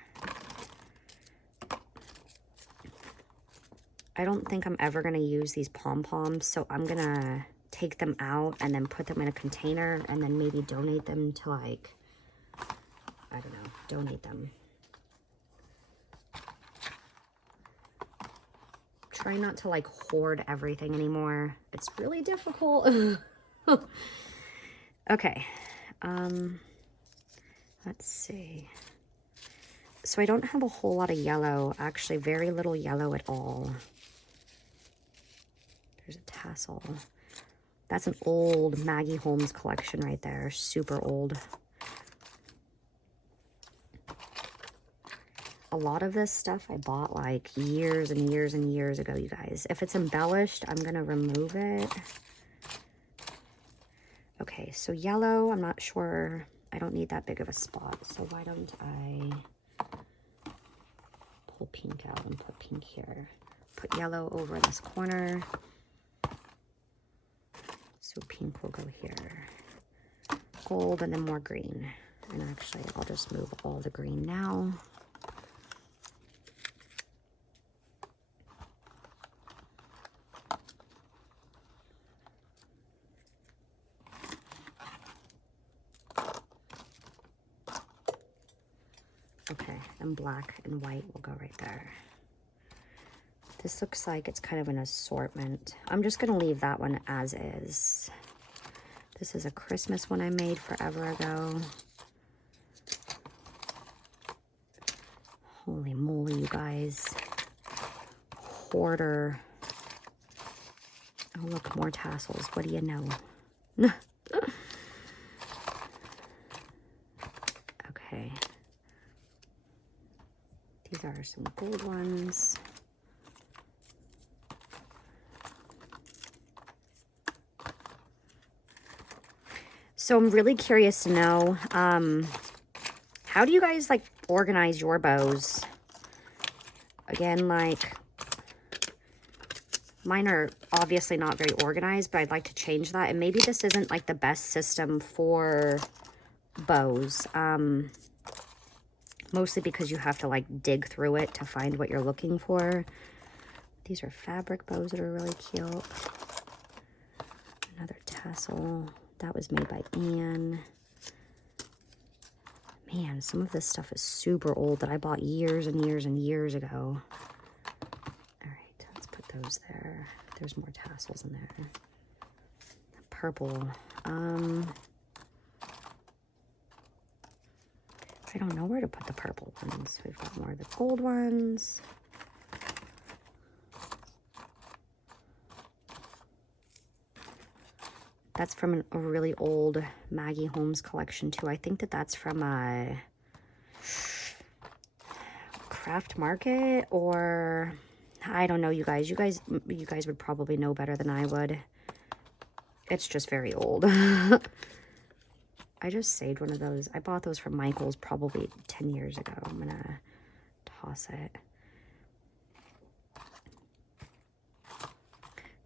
I don't think I'm ever going to use these pom-poms, so I'm going to take them out and then put them in a container and then maybe donate them to like, I don't know, donate them. Try not to like hoard everything anymore. It's really difficult. Okay. Let's see. So I don't have a whole lot of yellow, actually very little yellow at all. There's a tassel. That's an old Maggie Holmes collection right there, super old. A lot of this stuff I bought like years and years and years ago, you guys. If it's embellished, I'm gonna remove it. Okay, so yellow, I'm not sure. I don't need that big of a spot, so why don't I pull pink out and put pink here. Put yellow over in this corner. So pink will go here. Gold and then more green. And actually, I'll just move all the green now. Okay, and black and white will go right there. This looks like it's kind of an assortment. I'm just gonna leave that one as is. This is a Christmas one I made forever ago. Holy moly, you guys. Hoarder. Oh, look, more tassels. What do you know? Okay. These are some gold ones. So I'm really curious to know, How do you guys like organize your bows? Again, like mine are obviously not very organized, but I'd like to change that. And maybe this isn't like the best system for bows. Mostly because you have to like dig through it to find what you're looking for. These are fabric bows that are really cute. Another tassel. That was made by Anne. Man, some of this stuff is super old that I bought years and years and years ago. All right, let's put those there. There's more tassels in there. Purple. I don't know where to put the purple ones. We've got more of the gold ones. That's from a really old Maggie Holmes collection too. I think that that's from a craft market, or I don't know, you guys. You guys would probably know better than I would. It's just very old. I just saved one of those. I bought those from Michael's probably 10 years ago. I'm gonna toss it.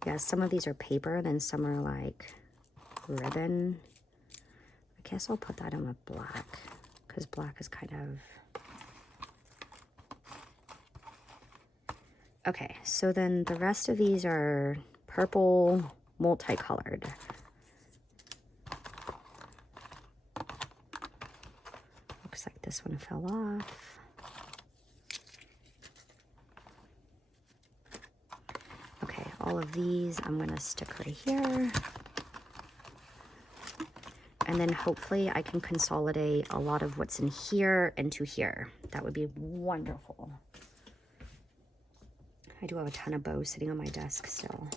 Yeah, some of these are paper, and then some are like ribbon. I guess I'll put that in with black, because black is kind of... Okay, so then the rest of these are purple, multicolored. Looks like this one fell off. Okay, all of these I'm gonna stick right here. And then hopefully I can consolidate a lot of what's in here into here. That would be wonderful. I do have a ton of bows sitting on my desk still.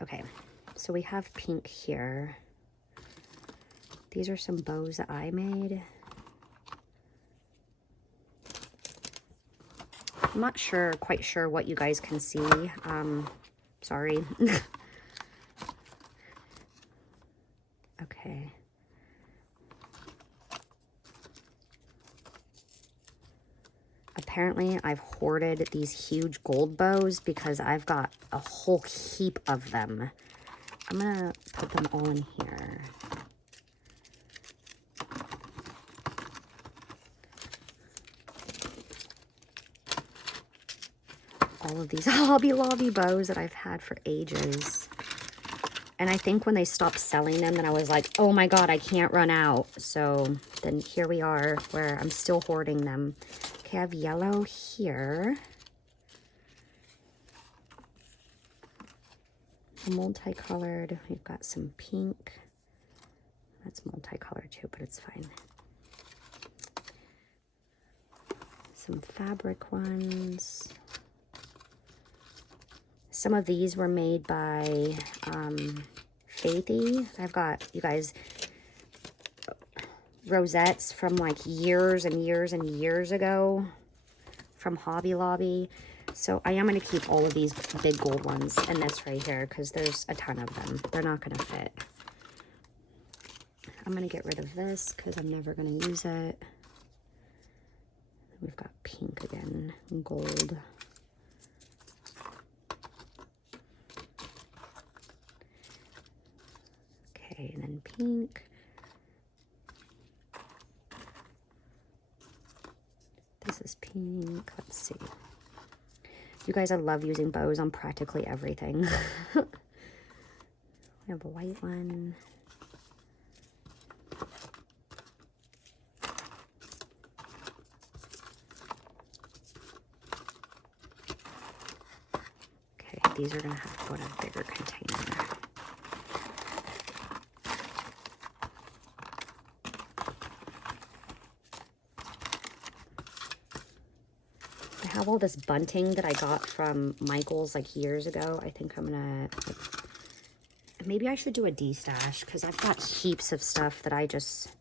Okay, so we have pink here. These are some bows that I made. I'm not quite sure what you guys can see. Sorry. Okay. Apparently, I've hoarded these huge gold bows because I've got a whole heap of them. I'm gonna put them all in here. All of these Hobby Lobby bows that I've had for ages. And I think when they stopped selling them, then I was like, oh my God, I can't run out. So then here we are where I'm still hoarding them. Okay, I have yellow here. Multicolored. We've got some pink. That's multicolored too, but it's fine. Some fabric ones. Some of these were made by Faithy. I've got, you guys, rosettes from like years and years and years ago from Hobby Lobby. So I am going to keep all of these big gold ones and this right here because there's a ton of them. They're not going to fit. I'm going to get rid of this because I'm never going to use it. We've got pink again and gold. Okay, and then pink. This is pink. Let's see. You guys, I love using bows on practically everything. We have a white one. Okay, these are going to have to go in a bigger container. I have all this bunting that I got from Michael's like years ago. I think I'm gonna, maybe I should do a de-stash because I've got heaps of stuff that I just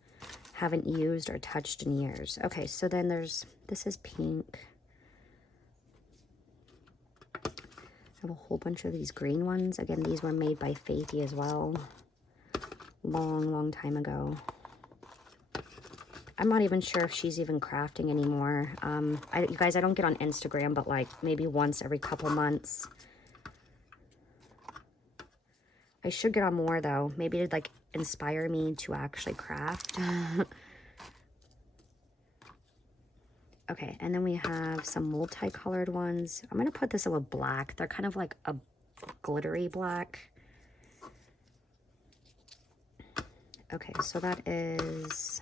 haven't used or touched in years. Okay, so then there's, this is pink. I have a whole bunch of these green ones. Again, these were made by Faithy as well. Long, long time ago. I'm not even sure if she's even crafting anymore. You guys, I don't get on Instagram, but like maybe once every couple months. I should get on more though. Maybe it'd like inspire me to actually craft. Okay, and then we have some multicolored ones. I'm gonna put this in with black. They're kind of like a glittery black. Okay, so that is,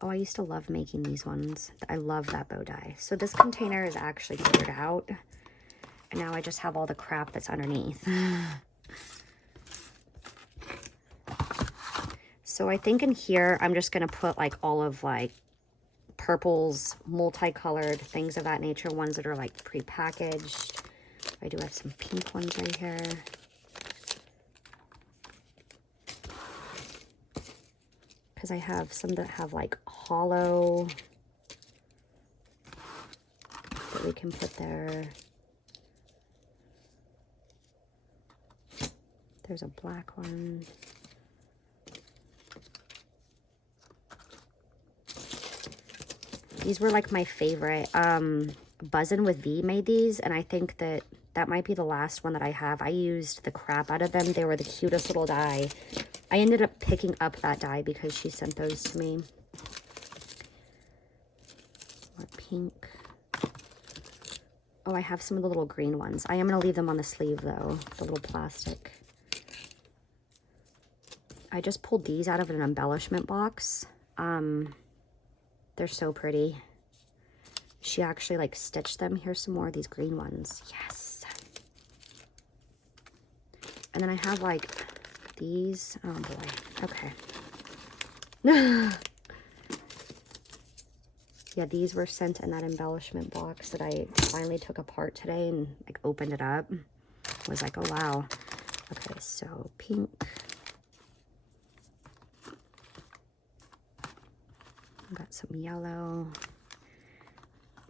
oh, I used to love making these ones. I love that bow die. So this container is actually cleared out, and now I just have all the crap that's underneath. So I think in here, I'm just gonna put like all of like purples, multicolored, things of that nature, ones that are like pre-packaged. I do have some pink ones right here. Because I have some that have like hollow that we can put there. There's a black one. These were like my favorite. Buzzin' with V made these, and I think that that might be the last one that I have. I used the crap out of them. They were the cutest little die. I ended up picking up that die because she sent those to me. More pink. Oh, I have some of the little green ones. I am going to leave them on the sleeve though, the little plastic. I just pulled these out of an embellishment box. They're so pretty. She actually like stitched them. Here's some more of these green ones. Yes. And then I have like these. Oh boy. Okay. Yeah, these were sent in that embellishment box that I finally took apart today and like opened it up. I was like, oh wow. Okay, so pink. Got some yellow.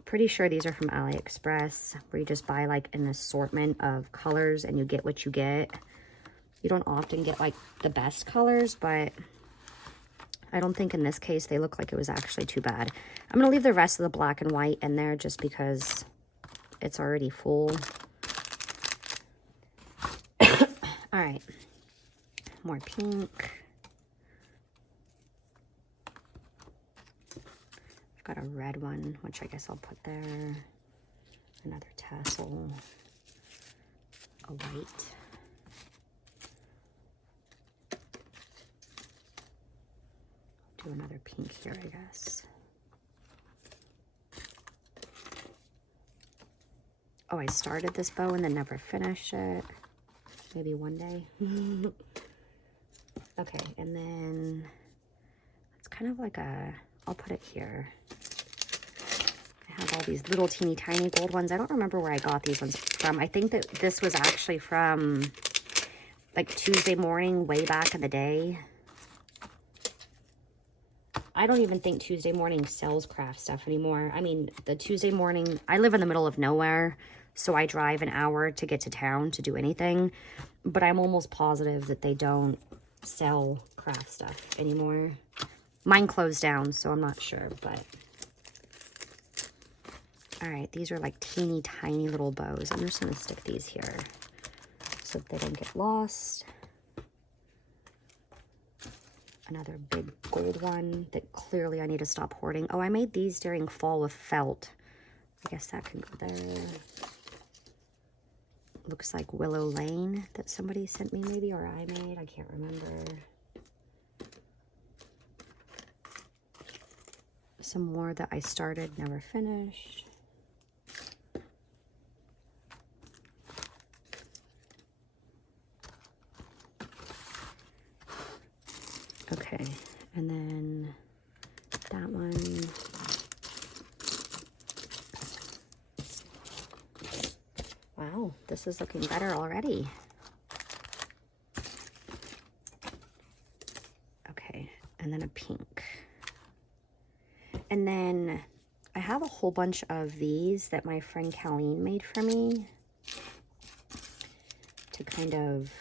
Pretty sure these are from AliExpress, where you just buy like an assortment of colors and you get what you get. You don't often get like the best colors, but I don't think in this case they look like it was actually too bad. I'm gonna leave the rest of the black and white in there just because it's already full. All right, more pink. Got a red one, which I guess I'll put there. Another tassel. A white. Do another pink here, I guess. Oh, I started this bow and then never finished it. Maybe one day. Okay, and then it's kind of like a, I'll put it here. I have all these little teeny tiny gold ones. I don't remember where I got these ones from. I think that this was actually from like Tuesday Morning way back in the day. I don't even think Tuesday Morning sells craft stuff anymore. I mean, the Tuesday Morning, I live in the middle of nowhere, so I drive an hour to get to town to do anything. But I'm almost positive that they don't sell craft stuff anymore. Mine closed down, so I'm not sure, but... All right, these are like teeny tiny little bows. I'm just gonna stick these here so that they don't get lost. Another big gold one that clearly I need to stop hoarding. Oh, I made these during fall with felt. I guess that can go there. Looks like Willow Lane that somebody sent me maybe, or I made. I can't remember. Some more that I started, never finished. Okay, and then that one. Wow, this is looking better already. Okay, and then a pink. And then I have a whole bunch of these that my friend Colleen made for me to kind of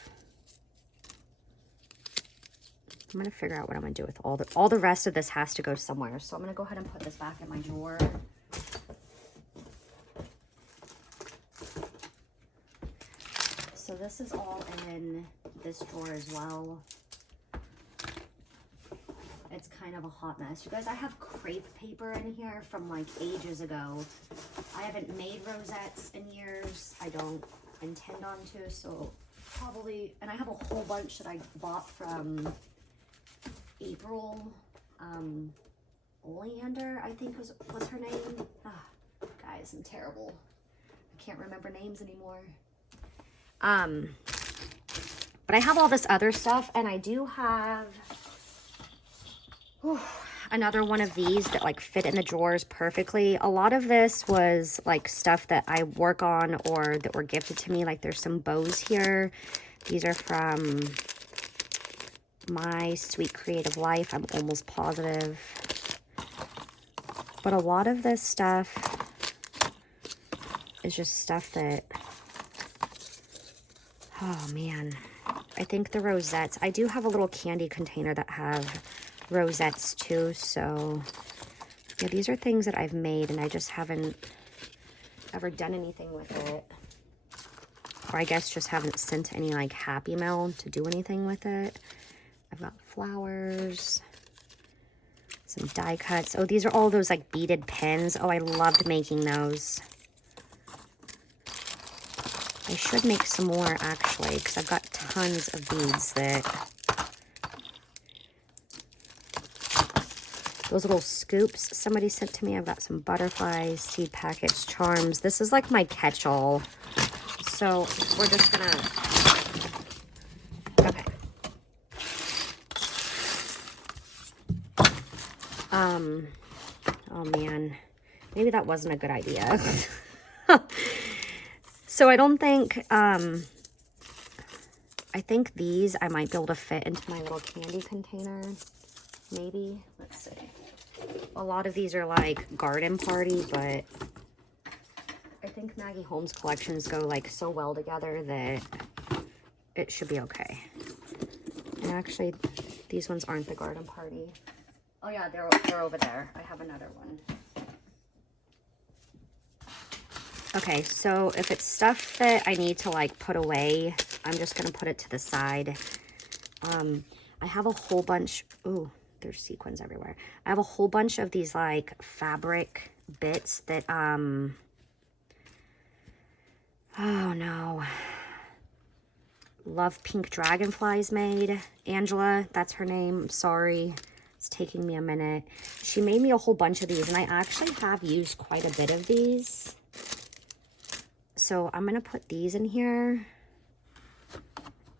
I'm gonna figure out what I'm gonna do with all the rest of this has to go somewhere. So I'm gonna go ahead and put this back in my drawer. So this is all in this drawer as well. It's kind of a hot mess. You guys, I have crepe paper in here from like ages ago. I haven't made rosettes in years. I don't intend on to, so probably, and I have a whole bunch that I bought from April Oleander, I think was her name. Guys, I'm terrible. I can't remember names anymore. But I have all this other stuff, and I do have another one of these that like fit in the drawers perfectly. A lot of this was like stuff that I work on or that were gifted to me. Like there's some bows here. These are from My Sweet Creative Life, I'm almost positive. But a lot of this stuff is just stuff that, oh man, I think the rosettes, I do have a little candy container that have rosettes too, so yeah, these are things that I've made and I just haven't ever done anything with it, or I guess just haven't sent any like happy mail to do anything with it. I've got flowers, some die cuts. Oh, these are all those like beaded pins. Oh, I loved making those. I should make some more actually, because I've got tons of beads that, those little scoops somebody sent to me. I've got some butterflies, seed packets, charms. This is like my catch-all. So we're just gonna, okay. Oh man, maybe that wasn't a good idea. So I don't think, I think these I might be able to fit into my little candy container. Maybe, let's see. A lot of these are like garden party, but I think Maggie Holmes collections go like so well together that it should be okay. And actually, these ones aren't the garden party. Oh yeah, they're over there. I have another one. Okay, so if it's stuff that I need to like put away, I'm just gonna put it to the side. I have a whole bunch, ooh, there's sequins everywhere. I have a whole bunch of these like fabric bits that, oh no. Love Pink Dragonflies made. Angela, that's her name, I'm sorry. It's taking me a minute. She made me a whole bunch of these, and I actually have used quite a bit of these. So I'm gonna put these in here.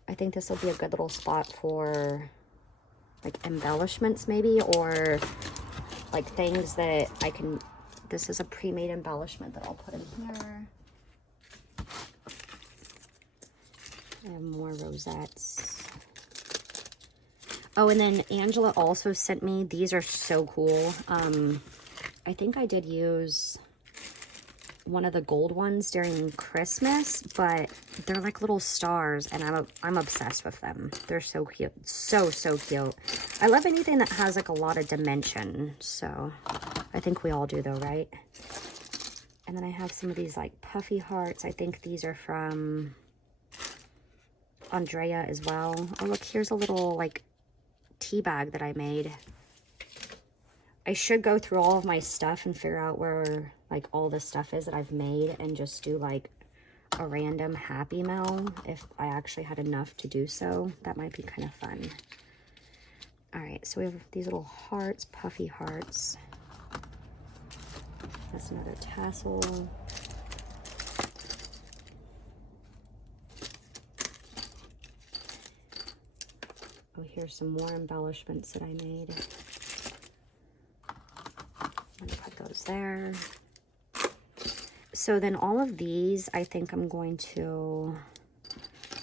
I think this will be a good little spot for like embellishments maybe, or like things that I can, this is a pre-made embellishment that I'll put in here. I have more rosettes. Oh, and then Angela also sent me, these are so cool. I think I did use one of the gold ones during Christmas, but they're like little stars, and I'm obsessed with them. They're so cute. So cute. I love anything that has like a lot of dimension, so I think we all do though, right? And then I have some of these like puffy hearts. I think these are from Andrea as well. Oh look, here's a little like tea bag that I made. I should go through all of my stuff and figure out where like all the stuff is that I've made and just do like a random happy mail if I actually had enough to do so. That might be kind of fun. All right, so we have these little hearts, puffy hearts. That's another tassel. Oh, here's some more embellishments that I made. I'm gonna put those there. So then all of these, I think I'm going to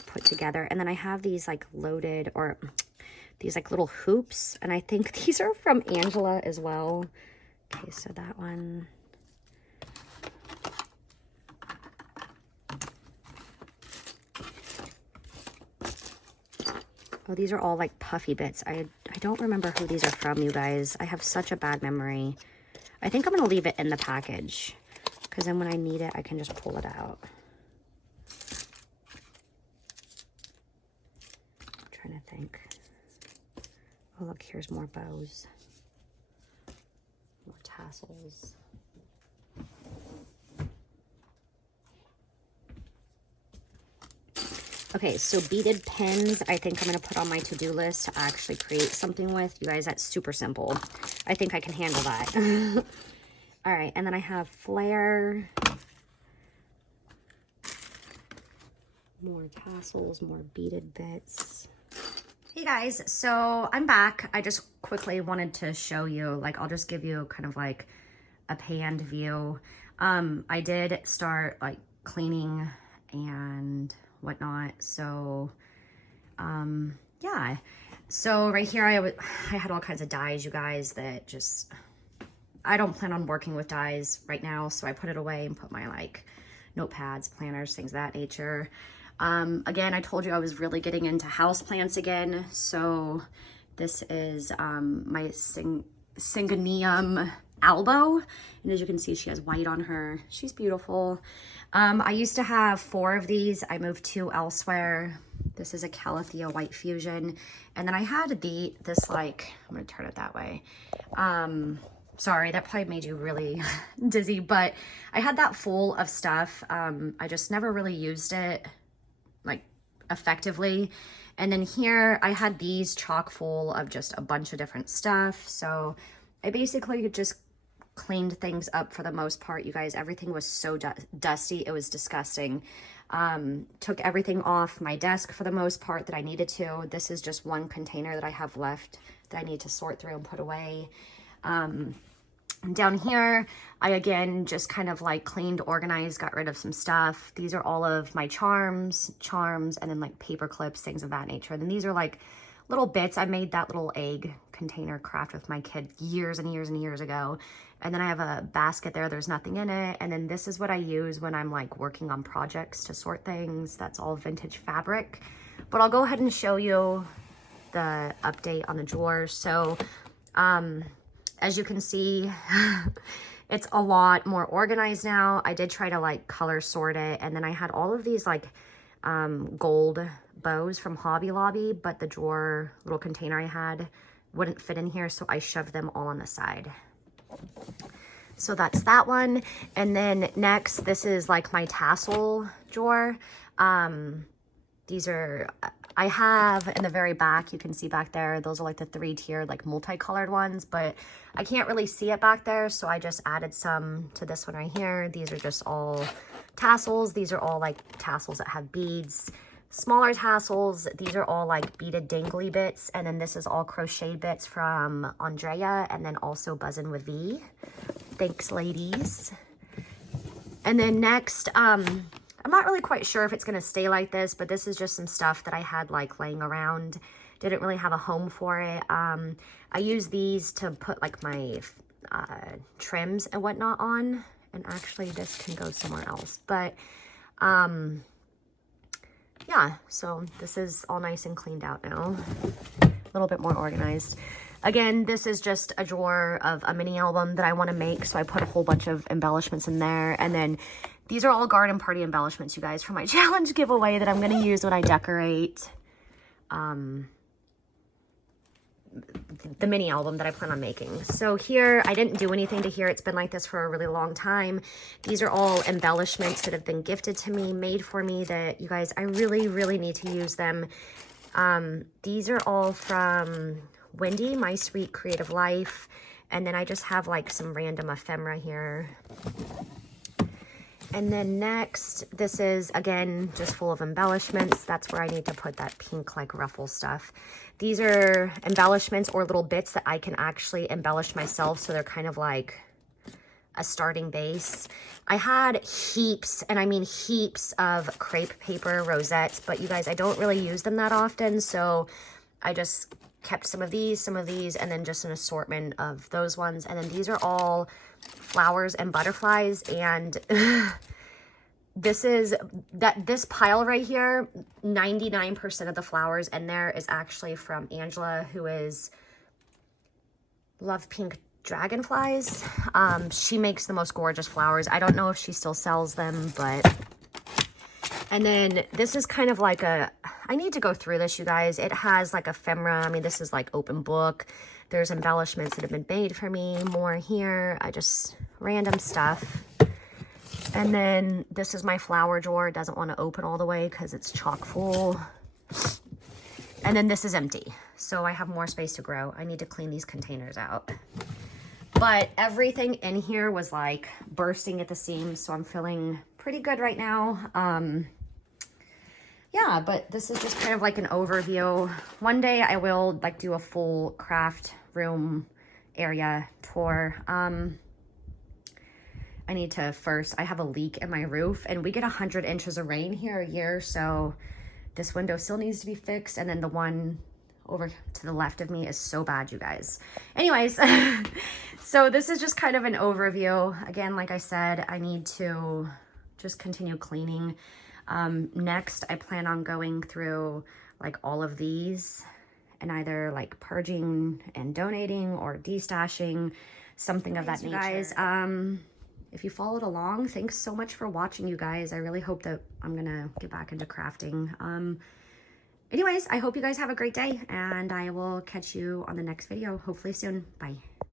put together. And then I have these like loaded, or these like little hoops. And I think these are from Angela as well. Okay, so that one. Oh, these are all like puffy bits. I don't remember who these are from, you guys. I have such a bad memory. I think I'm going to leave it in the package because then when I need it, I can just pull it out. I'm trying to think. Oh, look, here's more bows. More tassels. Okay, so beaded pins, I think I'm going to put on my to-do list to actually create something with. You guys, that's super simple. I think I can handle that. All right, and then I have flare. More tassels, more beaded bits. Hey guys, so I'm back. I just quickly wanted to show you, like, I'll just give you kind of like a panned view. I did start like cleaning and whatnot. So, yeah. So right here, I had all kinds of dyes, you guys, that just, I don't plan on working with dyes right now. So I put it away and put my like notepads, planners, things of that nature. Again, I told you I was really getting into houseplants again. So this is, my Syngonium Albo. And as you can see, she has white on her. She's beautiful. I used to have 4 of these. I moved 2 elsewhere. This is a Calathea White Fusion. And then I had this like, I'm going to turn it that way. Sorry, that probably made you really dizzy, but I had that full of stuff. I just never really used it like effectively. And then here I had these chock full of just a bunch of different stuff. So I basically just cleaned things up for the most part, you guys. Everything was so dusty, it was disgusting. Took everything off my desk for the most part that I needed to. This is just one container that I have left that I need to sort through and put away. Down here, I again just kind of like cleaned, organized, got rid of some stuff. These are all of my charms, and then like paper clips, things of that nature. And then these are like little bits. I made that little egg container craft with my kid years and years and years ago. And then I have a basket there, there's nothing in it. And then this is what I use when I'm like working on projects to sort things. That's all vintage fabric. But I'll go ahead and show you the update on the drawers. So, as you can see, it's a lot more organized now. I did try to like color sort it. And then I had all of these like gold bows from Hobby Lobby, but the drawer little container I had wouldn't fit in here. So I shoved them all on the side. So that's that one. And then next, this is like my tassel drawer. These are, I have in the very back, you can see back there, those are like the 3-tiered, like multicolored ones, but I can't really see it back there. So I just added some to this one right here. These are just all tassels. These are all like tassels that have beads. Smaller tassels, these are all like beaded dangly bits. And then this is all crocheted bits from Andrea, and then also Buzzin' with V. Thanks, ladies. And then next, I'm not really quite sure if it's going to stay like this, but this is just some stuff that I had like laying around. Didn't really have a home for it. I use these to put like my trims and whatnot on. And actually this can go somewhere else. But yeah, so this is all nice and cleaned out now. A little bit more organized. Again, this is just a drawer of a mini album that I want to make. So I put a whole bunch of embellishments in there. And then these are all garden party embellishments, you guys, for my challenge giveaway that I'm going to use when I decorate the mini album that I plan on making. So here, I didn't do anything to here. It's been like this for a really long time. These are all embellishments that have been gifted to me, made for me, that you guys, I really, really need to use them. These are all from Wendy, My Sweet Creative Life. And then I just have like some random ephemera here. And then next, this is, again, just full of embellishments. That's where I need to put that pink, like, ruffle stuff. These are embellishments or little bits that I can actually embellish myself, so they're kind of like a starting base. I had heaps, and I mean heaps, of crepe paper rosettes, but you guys, I don't really use them that often, so I just kept some of these, and then just an assortment of those ones. And then these are all flowers and butterflies, and this pile right here, 99% of the flowers in there is actually from Angela, who is Love Pink Dragonflies. She makes the most gorgeous flowers. I don't know if she still sells them, but... And then this is kind of like a... I need to go through this, you guys. It has like ephemera. I mean, this is like open book. There's embellishments that have been made for me. More here. I just... Random stuff. And then this is my flower drawer. It doesn't want to open all the way because it's chock full. And then this is empty. So I have more space to grow. I need to clean these containers out. But everything in here was like bursting at the seams. So I'm feeling pretty good right now. Yeah, but this is just kind of like an overview. One day I will like do a full craft room area tour. I need to first, I have a leak in my roof and we get 100 inches of rain here a year. So this window still needs to be fixed. And then the one over to the left of me is so bad, you guys. Anyways, so this is just kind of an overview. Again, like I said, I need to just continue cleaning. Next, I plan on going through like all of these and either like purging and donating or destashing, something of that nature. Guys, if you followed along, thanks so much for watching, you guys. I really hope that I'm gonna get back into crafting. Anyways, I hope you guys have a great day and I will catch you on the next video, hopefully soon. Bye.